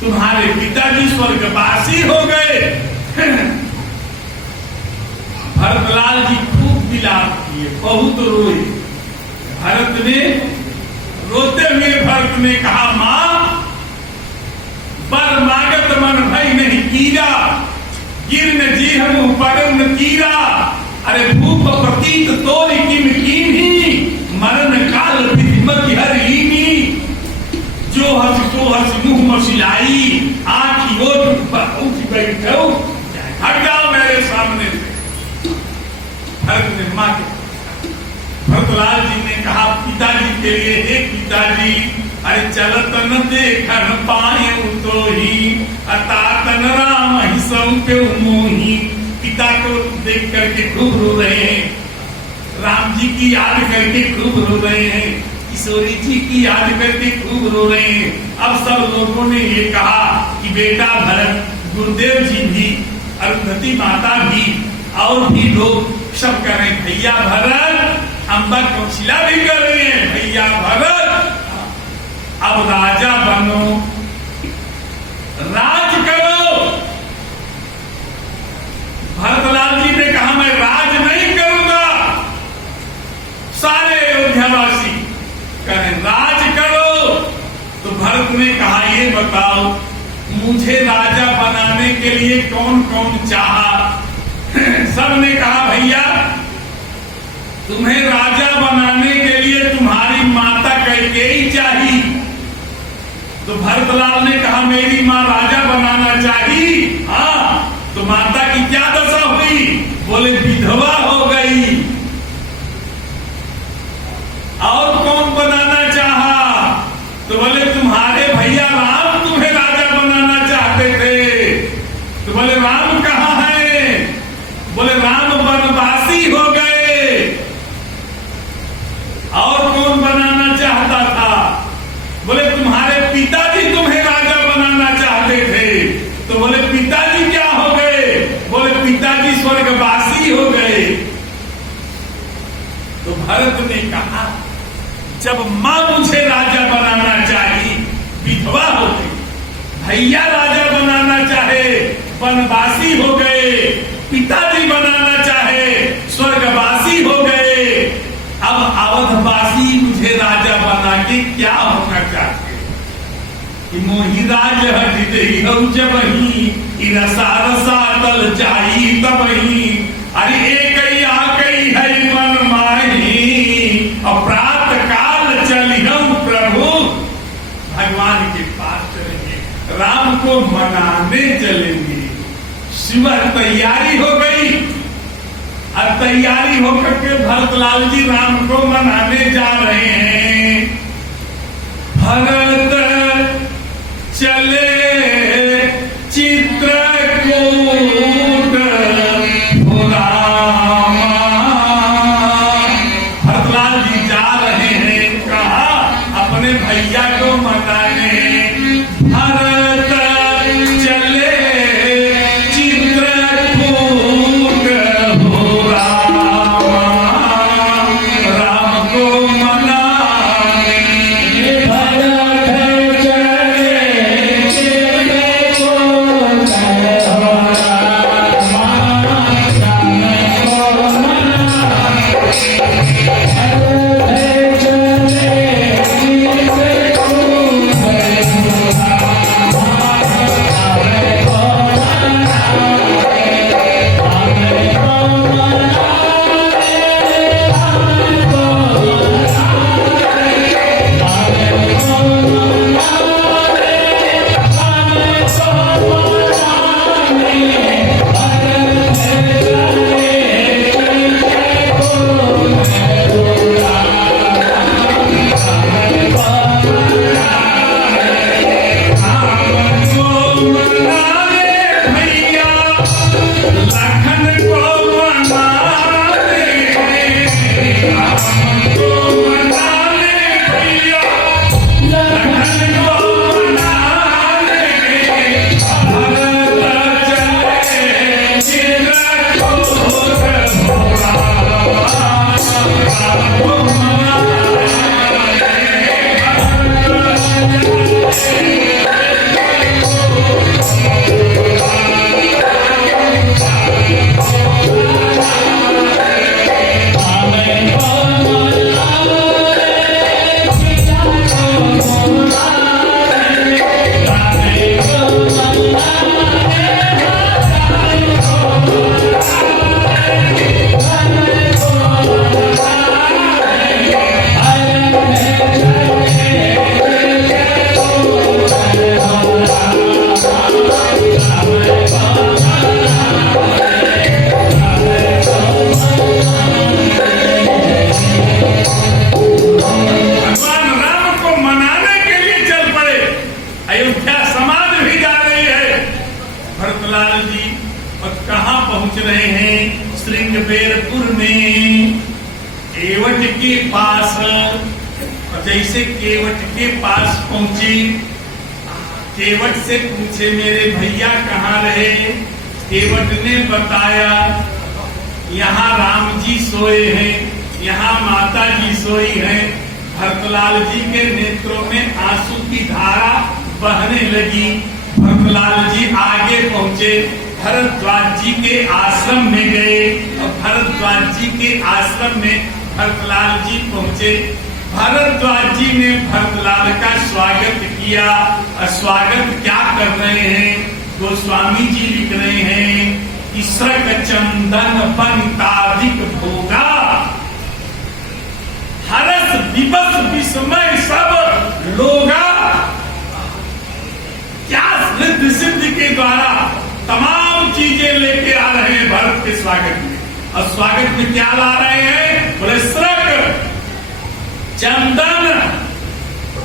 तुम्हारे पिताजी स्वर्गवासी हो गए। भरतलाल जी खूब विलाप किए, बहुत रोए। भरत ने रोते हुए भरत ने कहा, मां बर मागत मन भई नहीं कीरा, गिरन जी हम परन कीरा। अरे भूप प्रतीत तोरी किम कीन्ही, मरण काल विधिमति हर लीनी। जो हंस तो हंस मुंह मसिलाई, आँखी ओठ पर उठ बैठो, हट जाओ मेरे सामने से। भरत ने मां के भरतलाल जी ने कहा पिताजी के लिए, हे पिताजी, अरे चलत न देखन पाए तो ही, अतातन राम ही सौंपे मोही। पिता को देख करके खूब रो रहे हैं, राम जी की याद करके खूब रो रहे हैं, किशोरी जी की याद करके खूब रो रहे हैं। अब सब लोगों ने ये कहा कि बेटा भरत, गुरुदेव जी भी, अरुंधति माता भी, और भी लोग सब कह रहे हैं भैया भरत, अम्बा कौशिला भी कर रहे हैं भैया भरत, अब राजा बनो, राज करो। भरतलाल जी ने कहा मैं राज नहीं करूंगा। सारे अयोध्यावासी कहे राज करो। तो भरत ने कहा ये बताओ मुझे राजा बनाने के लिए कौन कौन चाहा? सबने कहा भैया तुम्हें राजा बनाने के लिए तुम्हारी माता कैकेयी चाहिए। तो भरतलाल ने कहा मेरी माँ राजा बनाना चाहिए। हाँ, तो माता की क्या दशा हुई? बोले विधवा हो गई। और कौन बनाना चाहा? तो बोले तुम्हारे भैया राम तुम्हें राजा बनाना चाहते थे। तो बोले राम कहाँ है? बोले राम वनवासी हो गए। और कौन बनाना चाहता था? बोले तुम्हारे पिताजी तुम्हें राजा बनाना चाहते थे। तो बोले पिताजी क्या हो गए? बोले पिताजी स्वर्गवासी हो गए। तो भरत ने कहा जब मां मुझे राजा बनाना चाहिए विधवा हो गई, भैया राजा बनाना चाहे वनवासी हो गए, पिताजी बनाना चाहे स्वर्गवासी हो गए, अब अवधवासी मुझे राजा बना के क्या होना चाहते? कि मोहि राज हट गई हो जब ही, रसा तल जाई तब ही। अरे एक ही आ गई है मन माही, अपराध काल चली हम प्रभु। भगवान के पास चलेंगे, राम को मनाने चलेंगे। सुबह तैयारी हो गई। अब तैयारी होकर के भरतलाल जी राम को मनाने जा रहे हैं। भरत चले चित्रकूट रामा। भरतलाल जी जा रहे हैं कहा अपने भैया को मनाने। भरत चले चित्रकूट रामा, राम को मनाने। भरत चले कुबेरपुर में केवट के पास, और जैसे केवट के पास पहुंची, केवट से पूछे मेरे भैया कहाँ रहे। केवट ने बताया यहाँ राम जी सोए हैं, यहाँ माता जी सोई हैं। भरतलाल जी के नेत्रों में आंसू की धारा बहने लगी। भरतलाल जी आगे पहुंचे, भरद्वाज जी के आश्रम में गए, और भरद्वाज जी के आश्रम में भरतलाल जी पहुंचे। भरद्वाज जी ने भरतलाल का स्वागत किया। और स्वागत क्या कर रहे हैं, गोस्वामी जी लिख रहे हैं, इसरक चंदन बनितादिक भोगा, हरस विवश विस्मय सब लोगा। क्या रिद्धि सिद्धि के द्वारा तमाम चीजें लेके आ रहे हैं भरत के स्वागत में। और स्वागत में क्या ला रहे हैं, बोले श्रक चंदन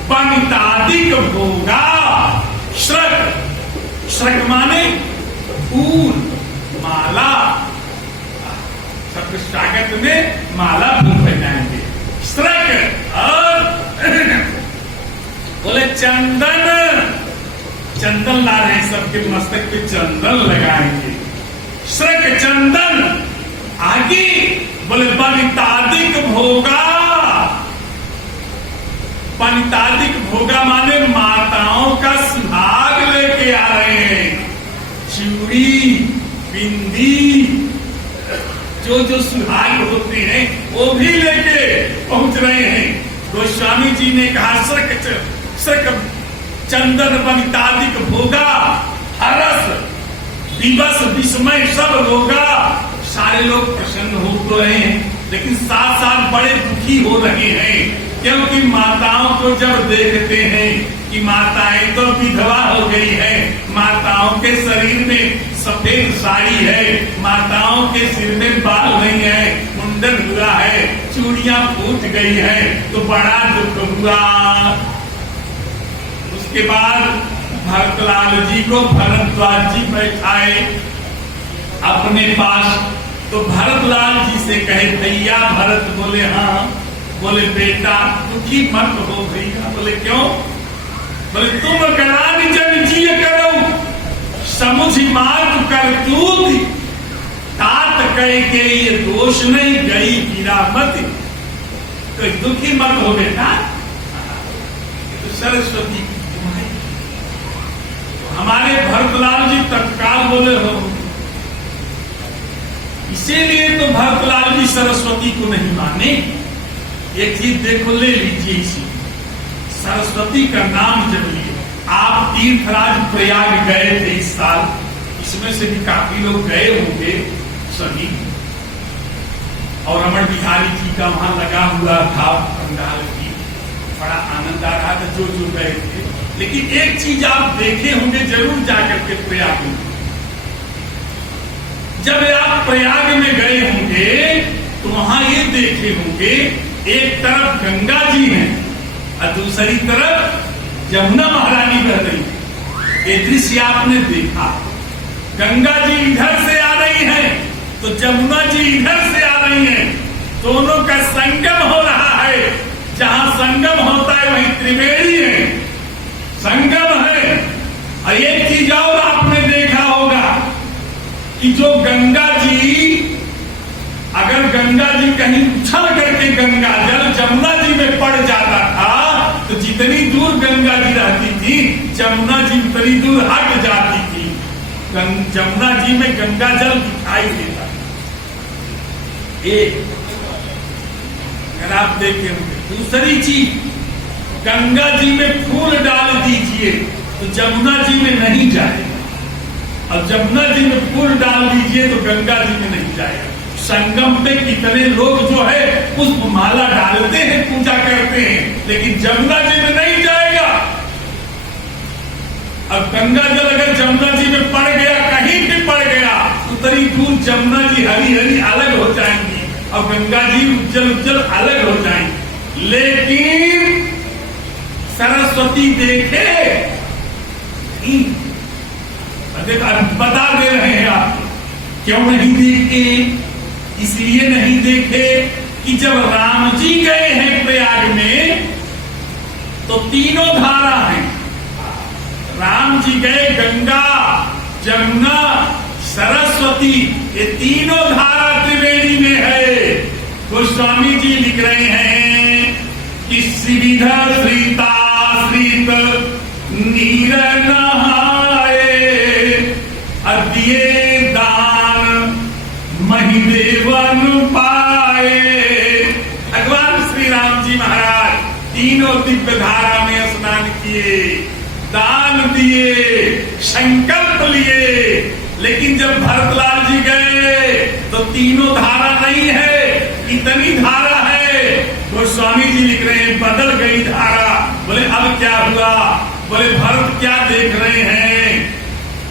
बनितादिक भोगा। श्रक, श्रक माने फूल, माला। सबके स्वागत में माला फूल पहनाएंगे, श्रक। और बोले चंदन, चंदन ला रहे हैं, सबके मस्तक पे चंदन लगाएंगे, श्रक चंदन। आगे बोले बनितादिक भोगा। बनितादिक भोगा माने माताओं का सुहाग लेके आ रहे हैं, चूड़ी, बिंदी, जो सुहाग होते हैं वो भी लेके पहुंच रहे हैं। गोस्वामी जी ने कहा श्रक चंदन बनितादिक भोगा, हरस विवश विस्मय सब लोगा। सारे लोग प्रसन्न हो तो रहे हैं, लेकिन साथ साथ बड़े दुखी हो रहे हैं, क्योंकि माताओं को जब देखते हैं कि माताएं तो विधवा हो गई है, माताओं के शरीर में सफेद साड़ी है, माताओं के सिर में बाल नहीं है, मुंडन हुआ है, चूड़ियां फूट गई है, तो बड़ा दुख हुआ। उसके बाद भरतलाल जी को भरद्वाज जी बैठाए अपने पास। तो भरतलाल जी से कहे भैया। भरत बोले हाँ। बोले बेटा दुखी मत हो भैया। बोले क्यों? बोले तुम करान जन जिय करो, समुझी मार्ग कर दूध, तात कह के ये दोष नहीं गई गिरा मत। तो दुखी मत हो बेटा, तो सरस्वती हमारे भरतलाल जी तत्काल बोले हो। इसीलिए तो भरतलाल जी सरस्वती को नहीं माने। एक चीज देखो, ले लीजिए इसी सरस्वती का नाम जब लिए। आप तीर्थराज प्रयाग गए थे इस साल, इसमें से भी काफी लोग गए होंगे सभी, और रमण बिहारी जी का वहां लगा हुआ था पंडाल की, बड़ा आनंद आ रहा था जो गए थे। लेकिन एक चीज आप देखे होंगे जरूर जाकर के प्रयाग में, जब आप प्रयाग में गए होंगे तो वहां ये देखे होंगे एक तरफ गंगा जी हैं और दूसरी तरफ यमुना महारानी बह रही। ये दृश्य आपने देखा, गंगा जी इधर से आ रही हैं तो यमुना जी इधर से आ रही हैं, दोनों का संगम हो रहा है। जहां संगम होता है वहीं त्रिवेणी है, संगम है। और एक चीज और आपने देखा होगा कि जो गंगा जी, अगर गंगा जी कहीं उछल करके गंगा जल यमुना जी में पड़ जाता था तो जितनी दूर गंगा जी रहती थी यमुना जी उतनी दूर हट जाती थी। यमुना जी में गंगा जल दिखाई देता। एक अगर आप देखें, दूसरी चीज, गंगा जी में फूल डाल दीजिए तो यमुना जी में नहीं जाएगा, और यमुना जी में फूल डाल दीजिए तो गंगा जी में नहीं जाएगा। संगम पे कितने लोग जो है पुष्प माला डालते हैं, पूजा करते हैं, लेकिन यमुना जी में नहीं जाएगा। अब गंगा जल अगर यमुना जी में पड़ गया, कहीं भी पड़ गया, उतनी दूर यमुना जी हरी हरी अलग हो जाएंगी और गंगा जी उज्जवल उज्जवल अलग हो जाएंगी। लेकिन सरस्वती देखे बता दे रहे हैं आप क्यों नहीं देखे। इसलिए नहीं देखे कि जब राम जी गए हैं प्रयाग में तो तीनों धारा हैं। राम जी गए गंगा, जमुना, सरस्वती, ये तीनों धारा त्रिवेणी में है। गोस्वामी जी लिख रहे हैं कि श्रीविधा श्रीताश्रित नीर नहाए, अद्ये दान महिदेवन पाए। भगवान श्री राम जी महाराज तीनों दिव्य धारा में स्नान किए, दान दिए, संकल्प लिए। लेकिन जब भरतलाल जी गए तो तीनों धारा नहीं है, इतनी धारा है। गोस्वामी जी लिख रहे हैं बदल गई धारा। बोले अब क्या हुआ? बोले भरत क्या देख रहे हैं?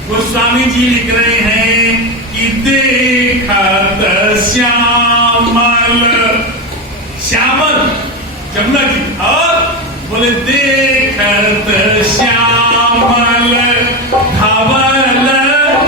गोस्वामी जी लिख रहे हैं कि देखत श्यामल, श्यामल जमुना जी, और बोले देखत श्यामल धवल हिलोरे,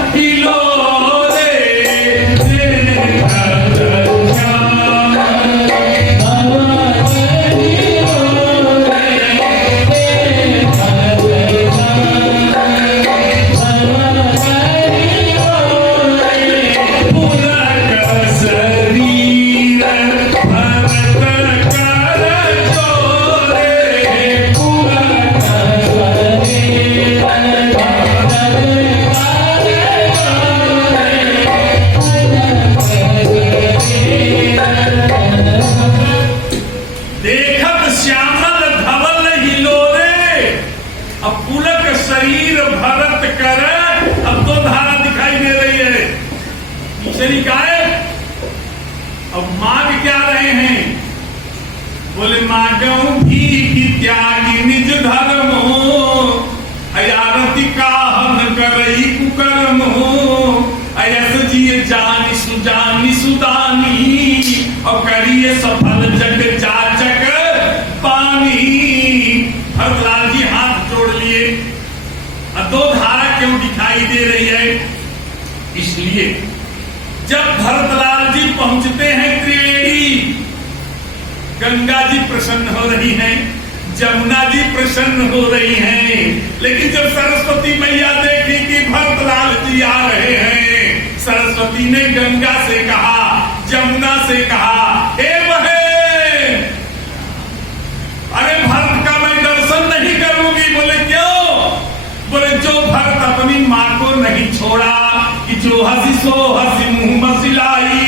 देखत श्यामल धवल हिलोरे, बोले मागऊ भी त्यागी निज धर्म, अयारती काहन करई कुकर्म, अयस जिये जानी सुजानी सुदानी, और करिए सफल जग जाचक पानी। भरतलाल जी हाथ जोड़ लिए। दो धारा क्यों दिखाई दे रही है? इसलिए जब भरतलाल जी पहुंचते हैं त्रिवेणी, गंगा जी प्रसन्न हो रही हैं, जमुना जी प्रसन्न हो रही हैं। लेकिन जब सरस्वती मैया देखी कि भरतलाल जी आ रहे हैं, सरस्वती ने गंगा से कहा, जमुना से कहा, हे बहन, अरे भरत का मैं दर्शन नहीं करूंगी। बोले क्यों? बोले जो भरत अपनी माँ को नहीं छोड़ा, कि जो हंसी सो हंसी मुंह मसिलाई,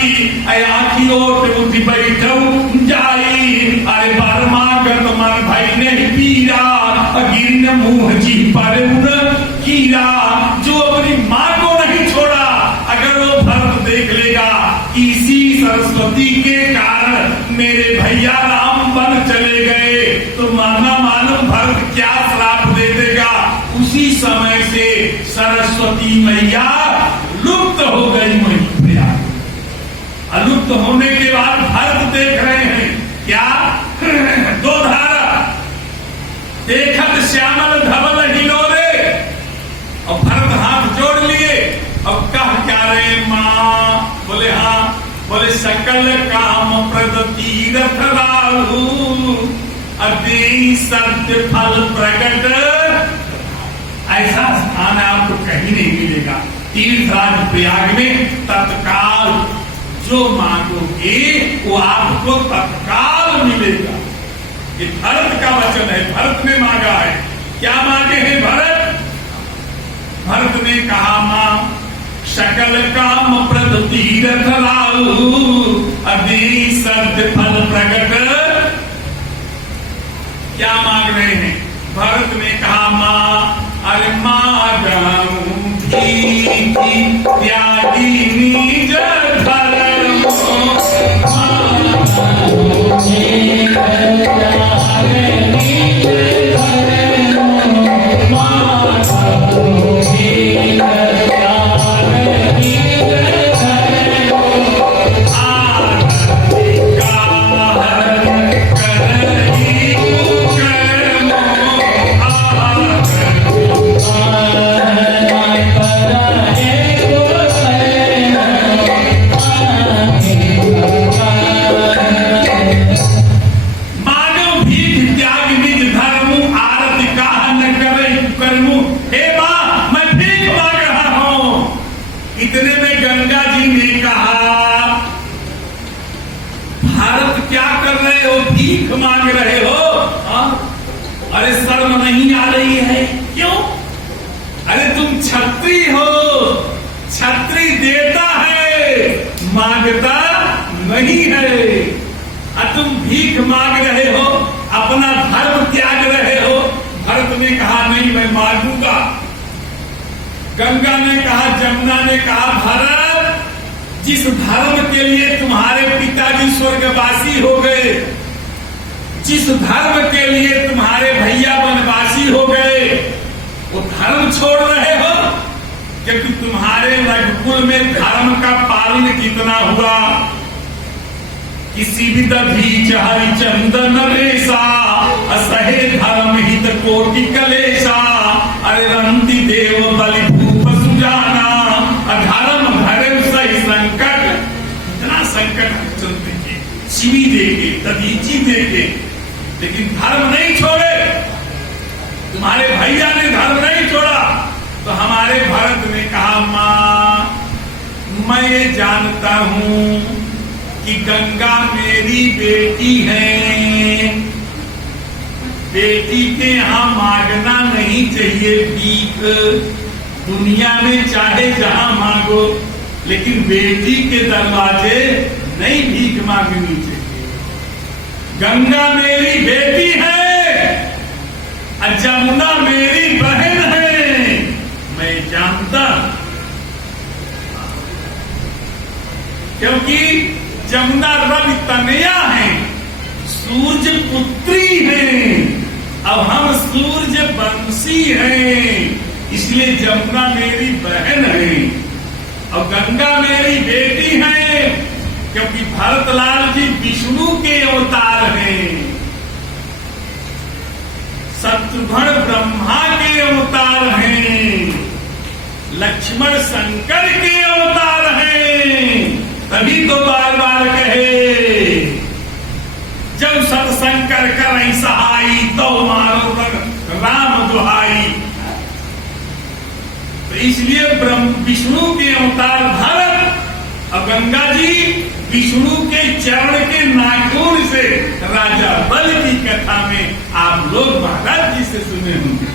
आखी ओट उठी बैठऊ जाई, अरे बरमागत मन भाई ने पीरा, गिरन मुंह जी पर कीरा। जो अपनी माँ को नहीं छोड़ा, अगर वो भरत देख लेगा इसी सरस्वती के कारण मेरे भैया राम बन चले गए, तो माना मालूम भरत क्या श्राप दे देगा। उसी समय से सरस्वती मैया लुप्त हो गई वहीं प्रयाग। अलुप्त होने के बाद भरत देख रहे हैं क्या? दो धारा, देखत श्यामल धवल हिलोरे, और भरत हाथ जोड़ लिए। अब कह क्या रहे माँ? बोले हाँ। बोले सकल काम प्रद तीरथ राहु, अति सत्य फल प्रकट। ऐसा स्थान आपको कहीं नहीं मिलेगा। तीर्थराज प्रयाग में तत्काल जो मांगोगे वो आपको तत्काल मिलेगा। ये भरत का वचन है, भरत ने मांगा है। क्या मांगे हैं भरत? भरत ने कहा मां सकल काम प्रद तीरथ राहु, अति सत्य फल प्रकट। क्या मांग रहे हैं? भरत ने कहा मां, अरे मांगू त्यागी निज धर्म, भारत क्या कर रहे हो? भीख मांग रहे हो? अरे शर्म नहीं आ रही है? क्यों? अरे तुम छत्री हो, छत्री देता है, मांगता नहीं है। तुम भीख मांग रहे हो, अपना धर्म त्याग रहे हो। भरत ने कहा नहीं, मैं मांगूंगा। गंगा ने कहा, जमुना ने कहा, भरत, जिस धर्म के लिए तुम्हारे पिताजी स्वर्गवासी हो गए, जिस धर्म के लिए तुम्हारे भैया वनवासी हो गए, वो धर्म छोड़ रहे हो? क्योंकि तुम्हारे रघुकुल में धर्म का पालन कितना हुआ? किसी भी दधी हरिचंदन रेसा, असहे धर्म हित कोटि कलेशा। अरे रंती देव बलि भूप सुजाना, अधर्म धर्म सही संकट। इतना संकट चलते के शिवी देके, दधीची देके, लेकिन धर्म नहीं छोड़े। तुम्हारे भैया ने धर्म नहीं छोड़ा। तो हमारे भरत ने कहा, मां, मैं ये जानता हूं कि गंगा मेरी बेटी है। बेटी के यहां मांगना नहीं चाहिए भीख, दुनिया में चाहे जहां मांगो, लेकिन बेटी के दरवाजे नहीं भीख मांगनी चाहिए। गंगा मेरी बेटी है, जमुना मेरी बहन है, मैं जानता। क्योंकि जमुना रवि तनया है, सूरज पुत्री है, अब हम सूरज वंशी हैं, इसलिए जमुना मेरी बहन है और गंगा मेरी बेटी है। क्योंकि भरतलाल जी विष्णु के अवतार हैं, शत्रुघ्न ब्रह्मा के अवतार हैं, लक्ष्मण शंकर के अवतार हैं। तभी तो बार बार कहे, जब सतशंकर करई सहाई, तो मारो राम दुहाई। तो इसलिए विष्णु के अवतार भरत और गंगा जी विष्णु के चरण के नाखून से राजा बल की कथा में आप लोग महाराज जी से सुने होंगे।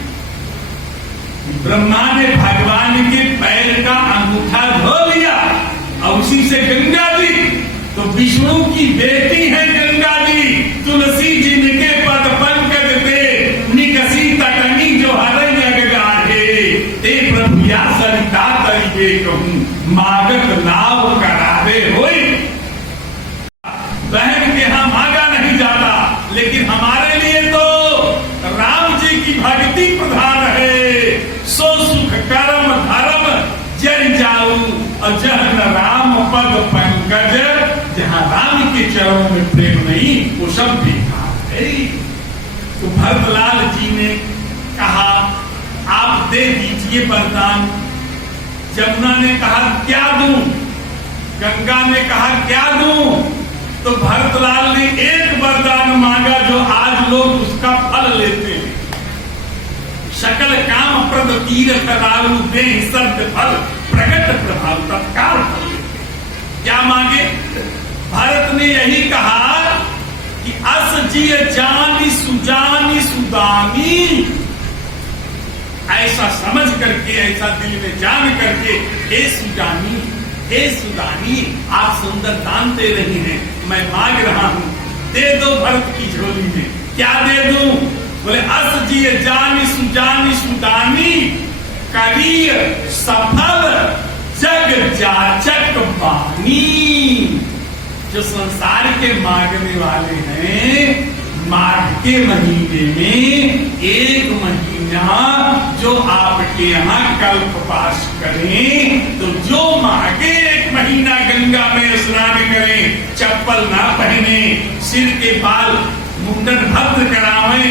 ब्रह्मा ने भगवान के पैर का अंगूठा धो लिया और उसी से गंगा जी, तो विष्णु की बेटी है गंगा जी। तुलसी जिनके पद पंकज पे निकसी तटनी जो हरे जग गाढ़े, ते प्रभु या सरिता तरीके कहूं, मागत नाव करावे होई। बहन के यहां मांगा नहीं जाता, लेकिन हमारे लिए तो राम जी की भक्ति प्रधान है। सो सुख कर्म धर्म जर जाऊ, और जहाँ राम पद पंकज, जहाँ राम के चरणों में प्रेम नहीं, वो सब बेकार है। तो भरतलाल जी ने कहा, आप दे दीजिए वरदान। जमुना ने कहा, क्या दूं? गंगा ने कहा, क्या दूं? तो भरतलाल ने एक वरदान मांगा जो आज लोग उसका फल लेते हैं। सकल काम प्रद तीर्थ रालू दे सर्द फल, प्रकट प्रभाव तत्काल फल लेते। क्या मांगे? भारत ने यही कहा कि अस जिय जानी सुजानी सुदानी। ऐसा समझ करके, ऐसा दिल में जान करके, हे सुजानी, हे सुदानी, आप सुंदर दान दे रही हैं, मैं मांग रहा हूं, दे दो भरत की झोली में। क्या दे दूं? बोले, अस जिय जानी सुजानी सुदानी, करिय सफल जग जाचक बानी। जो संसार के मांगने वाले हैं, माघ के महीने में एक महीना जो आपके यहाँ कल्पवास करें, तो जो मांगे एक महीना गंगा में स्नान करें, चप्पल ना पहने, सिर के बाल मुंडन भद्र करावें,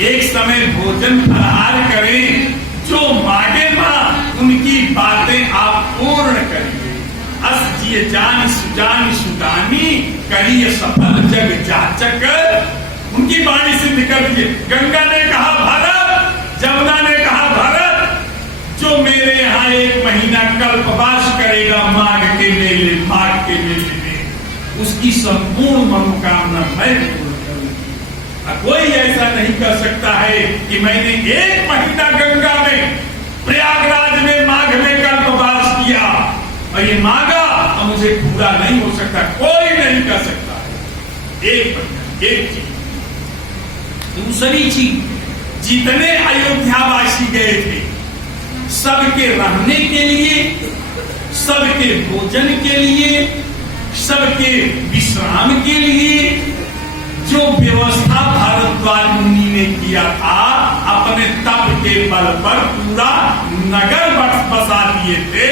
एक समय भोजन फलाहार करें, जो मांगे मां उनकी बातें आप पूर्ण करिए। अस जिय जान सुजान सुदानी, करिए सफल जग जाचक। उनकी वाणी से निकल के गंगा ने कहा भारत, जमुना ने कहा भारत, जो मेरे यहाँ एक महीना कल्पवास करेगा माघ के मेले में, उसकी संपूर्ण मनोकामना मैं पूर्ण करूंगी। कोई ऐसा नहीं कर सकता है कि मैंने 1 महीना गंगा में, प्रयागराज में, माघ में कल्पवास किया और ये मांगा और मुझे पूरा नहीं हो सकता। कोई नहीं कर सकता है। एक चीज। दूसरी चीज, जितने अयोध्यावासी गए थे, सबके रहने के लिए, सबके भोजन के लिए, सबके विश्राम के लिए जो व्यवस्था भारद्वाज मुनि ने किया था, अपने तप के बल पर पूरा नगर बसा दिए थे।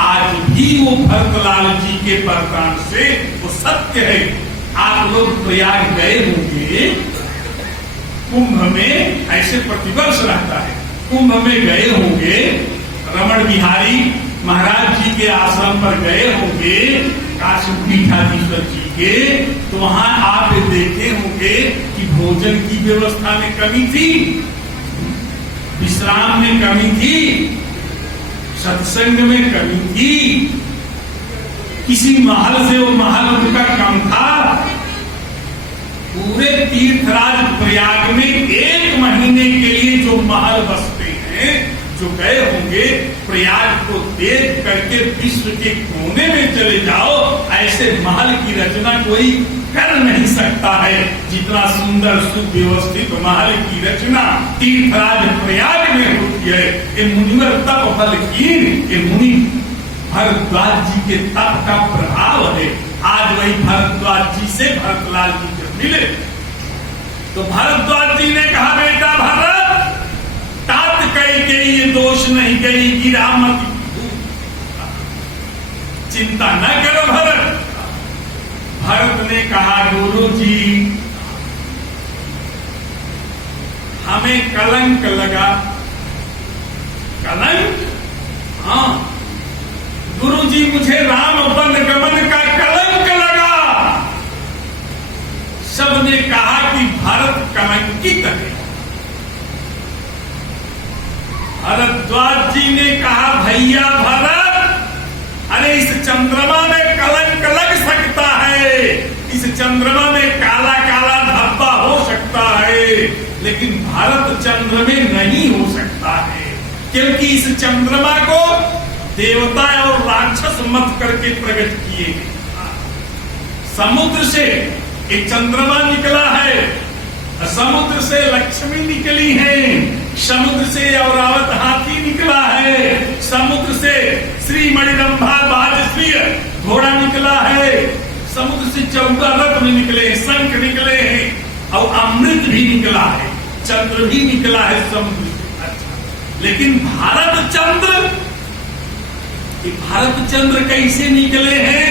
आज भी वो भरतलाल जी के वरदान से वो सत्य है। आप लोग प्रयाग गए होंगे, कुंभ में ऐसे प्रतिवर्ष रहता है, कुंभ में गए होंगे, रमण बिहारी महाराज जी के आश्रम पर गए होंगे, काशी पीठाधीश्वर जी के, तो वहां आप देखे होंगे कि भोजन की व्यवस्था में कमी थी, विश्राम में कमी थी, सत्संग में कमी थी। किसी महल से वो महल उनका कम था। पूरे तीर्थराज प्रयाग में 1 महीने के लिए जो महल बसते हैं, जो गए होंगे, प्रयाग को देख करके विश्व के कोने में चले जाओ, ऐसे महल की रचना कोई कर नहीं सकता है। जितना सुंदर सुव्यवस्थित महल की रचना तीर्थराज प्रयाग में होती है, ये मुनिवर तप फल की, ये मुनि भरद्वाज जी के तप का प्रभाव है। आज वही भरद्वाज जी से भरतलाल जी जब मिले तो भरद्वाज जी ने कहा, बेटा भरत, तात कई के ये दोष नहीं गई, गिरा मत, चिंता न करो भरत। भरत ने कहा, गुरु जी हमें कलंक लगा। कलंक? हाँ गुरु जी, मुझे राम वन गमन का कलंक लगा। सबने कहा कि भरत कलंकित है। भरद्वाज जी ने कहा, भैया भरत, अरे इस चंद्रमा में कलंक लग सकता है, इस चंद्रमा में काला काला धब्बा हो सकता है, लेकिन भारत चंद्र में नहीं हो सकता है, क्योंकि इस चंद्रमा को देवता और राक्षस मत करके प्रकट किए। समुद्र से एक चंद्रमा निकला है, समुद्र से लक्ष्मी निकली है, समुद्र से औरावत हाथी निकला है, समुद्र से श्री मणिरंभा बाजश्री घोड़ा निकला है, समुद्र से 14 रत्न निकले, शंख निकले हैं और अमृत भी निकला है, चंद्र भी निकला है समुद्र से। अच्छा, लेकिन भारत चंद्र कैसे निकले हैं?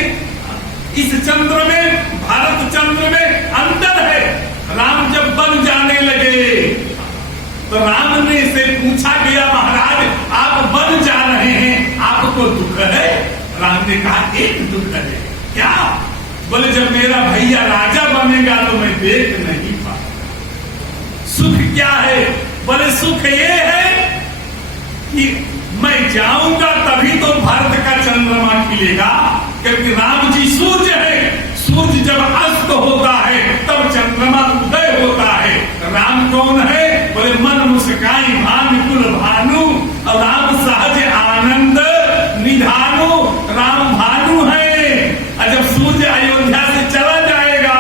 इस चंद्र में, भारत चंद्र में अंतर है। राम जब वन जाने लगे तो राम ने से पूछा गया, महाराज आप वन जा रहे हैं, आपको दुख है? राम ने कहा, एक दुख है। क्या? बोले, जब मेरा भैया राजा बनेगा तो मैं देख नहीं पाऊंगा। सुख क्या है? बोले, सुख ये है कि मैं जाऊंगा तभी तो भारत का चंद्रमा खिलेगा, क्योंकि राम जी सूर्य है, सूर्य जब अस्त होता है तब चंद्रमा उदय होता है। राम कौन है? बोले, मन मुस्काई भानु कुल भानु, और राम सहज आनंद निधानु, राम भानु है। और जब सूर्य अयोध्या से चला जाएगा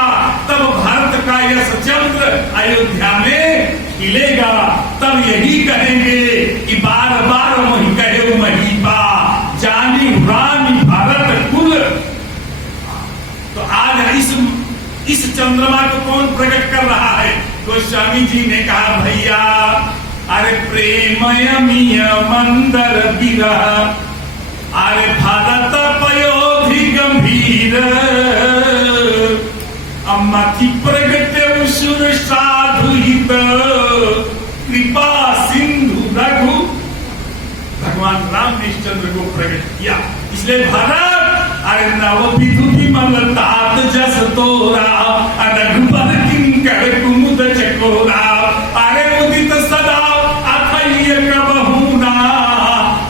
तब भारत का यश चंद्र अयोध्या में खिलेगा। तब यही कहेंगे कि बार बार वही कहे महीपा जानी रानी भारत कुल। तो आज इस चंद्रमा को कौन प्रकट कर रहा है? तो स्वामी जी ने कहा, भैया अरे प्रेमयमीय मंदर विरह, अरे भारत पयोधि गंभीर, अमथि प्रगट सुर साधु हित, कृपा सिंधु रघु। भगवान राम ने इस चंद्र को प्रकट किया, इसलिए भारत अरे नव विधु विमल तात जस तोरा, रघुबर किंकर कुमुद चकोरा, अरे उदित सदा अथय कबहुना,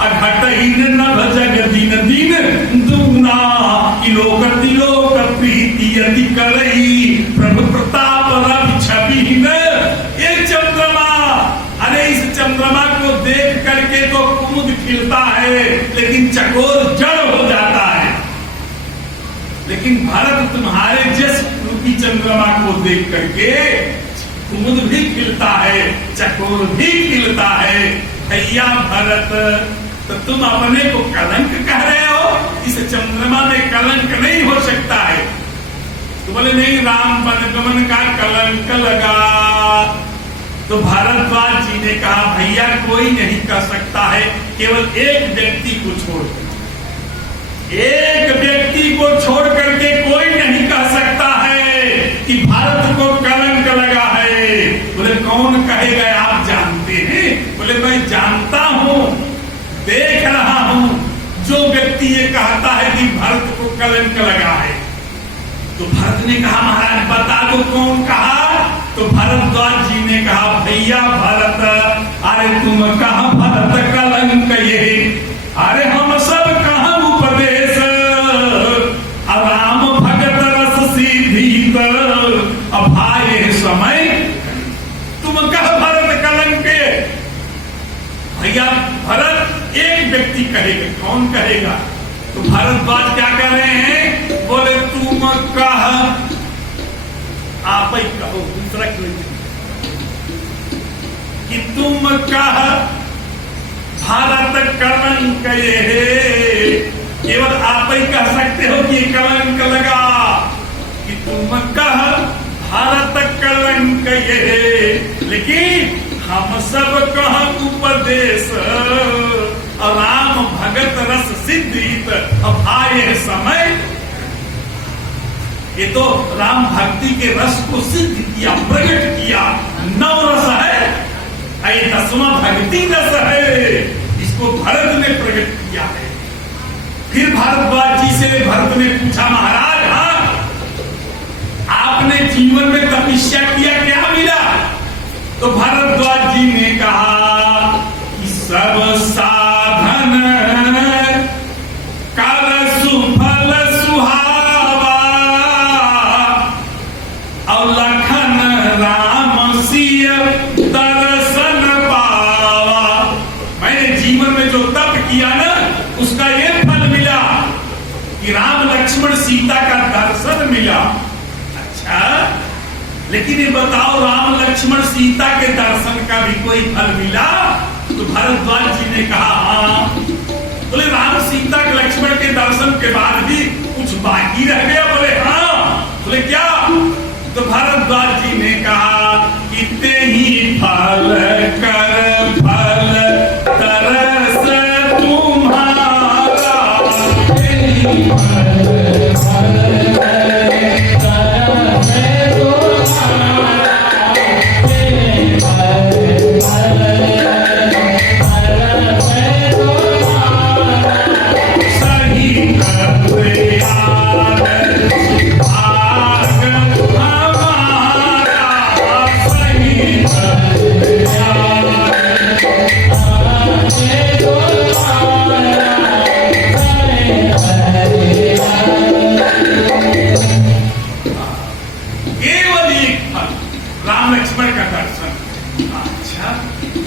अघटहीन नभ जग दिन दिन दूना, इलोक तिलोक प्रीति खिलता है लेकिन चकोर जड़ हो जाता है। लेकिन भारत तुम्हारे जिस रूपी चंद्रमा को देख करके कुमुद भी खिलता है, चकोर भी खिलता है। भैया भरत, तो तुम अपने को कलंक कह रहे हो? इस चंद्रमा में कलंक नहीं हो सकता है। तो बोले नहीं, राम वनगमन का कलंक लगा। तो भारद्वाज जी ने कहा भैया कोई नहीं कर सकता है, केवल एक व्यक्ति को छोड़, एक व्यक्ति को छोड़ करके कोई नहीं कह सकता है कि भारत को कलंक लगा है। बोले कौन कहेगा, आप जानते हैं? बोले मैं जानता हूं, देख रहा हूं, जो व्यक्ति ये कहता है कि भारत को कलंक लगा है। तो भरत ने कहा महाराज बता दो कौन कहा? तो भारद्वाज जी ने कहा भैया भरत, अरे तुम कहा भरत कलंक ये, अरे हम सब कहा उपदेश, राम भगत रस सीधी अभाए समय, तुम कहा भरत कलंक। भैया भरत एक व्यक्ति कहेगा, कौन कहेगा? तो भारद्वाज क्या कर रहे हैं? बोले तुम कह, आप ही कहो, दूसरा कोई कि तुम कह भारत कलंक ये, केवल आप ही कह सकते हो कि कलंक लगा। कि तुम कह भारत कलंक ये, लेकिन हम सब कह उपदेश, राम भगत रस सिद्धित अभाए समय। ये तो राम भक्ति के रस को सिद्ध किया, प्रकट किया। 9 रस है, ये 10वां भक्ति रस है, इसको भरत ने प्रकट किया है। फिर भारद्वाज जी से भरत ने पूछा महाराज, हाँ आपने जीवन में तपस्या किया, क्या मिला? तो भारद्वाज जी ने कहा कि सब साधन कर सुफल सुहावा, और लखन राम सिय दर्शन पावा। मैंने जीवन में जो तप किया ना, उसका ये फल मिला कि राम लक्ष्मण सीता का दर्शन मिला। अच्छा, लेकिन ये बताओ राम लक्ष्मण सीता के दर्शन का भी कोई फल मिला? तो भारद्वाज जी ने कहा हाँ। बोले राम सीता के लक्ष्मण के दर्शन के बाद भी कुछ बाकी रह गया? बोले हाँ। बोले क्या? तो भारद्वाज जी ने कहा इतने ही फल कर फल तरस तुम्हारा,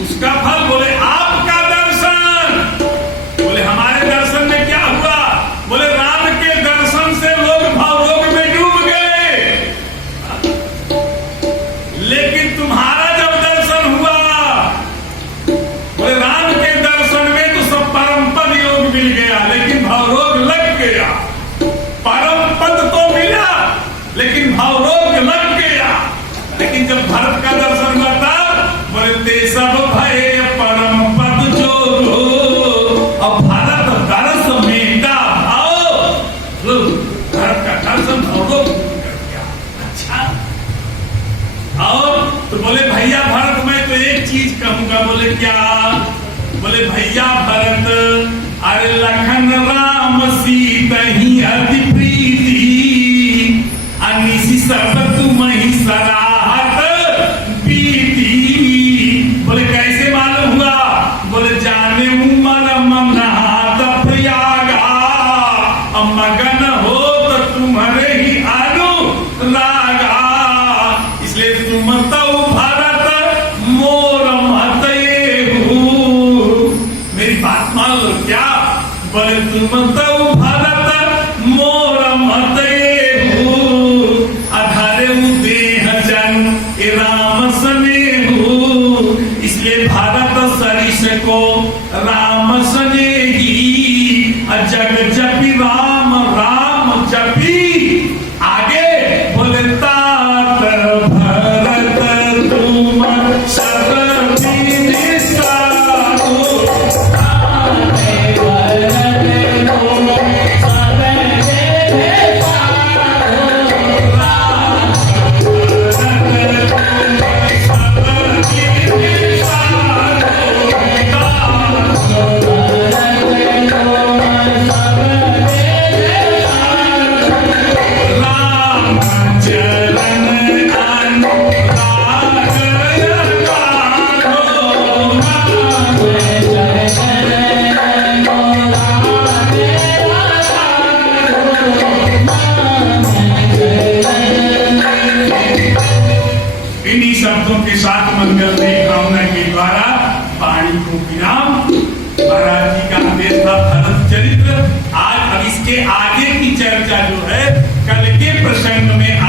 उसका फल? बोले आपका दर्शन। बोले हमारे दर्शन में क्या हुआ? बोले राम के दर्शन से लोग भावरोग में डूब गए, लेकिन तुम्हारा जब दर्शन हुआ, बोले राम के दर्शन में तो सब परम पद योग मिल गया, लेकिन भावरोग लग गया। परम पद तो मिला, लेकिन भावरोग लग गया। लेकिन जब भरत का दर्शन हुआ था, बोलते सब भय परम पद जो हो, और भारत दर्श मेटा भाव, भारत का दर्शन भाव कर दिया। अच्छा, और तो बोले भैया भरत मैं तो एक चीज कहूंगा। बोले क्या? बोले भैया भरत, अरे लखन राम सीता ही अति प्रीति, अनिसी सब तुम ही सराहत पीती। बोले कैसे मालूम हुआ? बोले जाने उमर मनात प्रयागा, मगन हो तो तुम्हारे ही अनुरागा, इसलिए तुम तो भरत मोर मत। मेरी बात मान इन्हीं शब्दों के साथ मंगलमय कामना के द्वारा वाणी को विराम। महाराज जी का आदेश था भरत चरित्र। आज अब इसके आगे की चर्चा जो है कल के प्रसंग में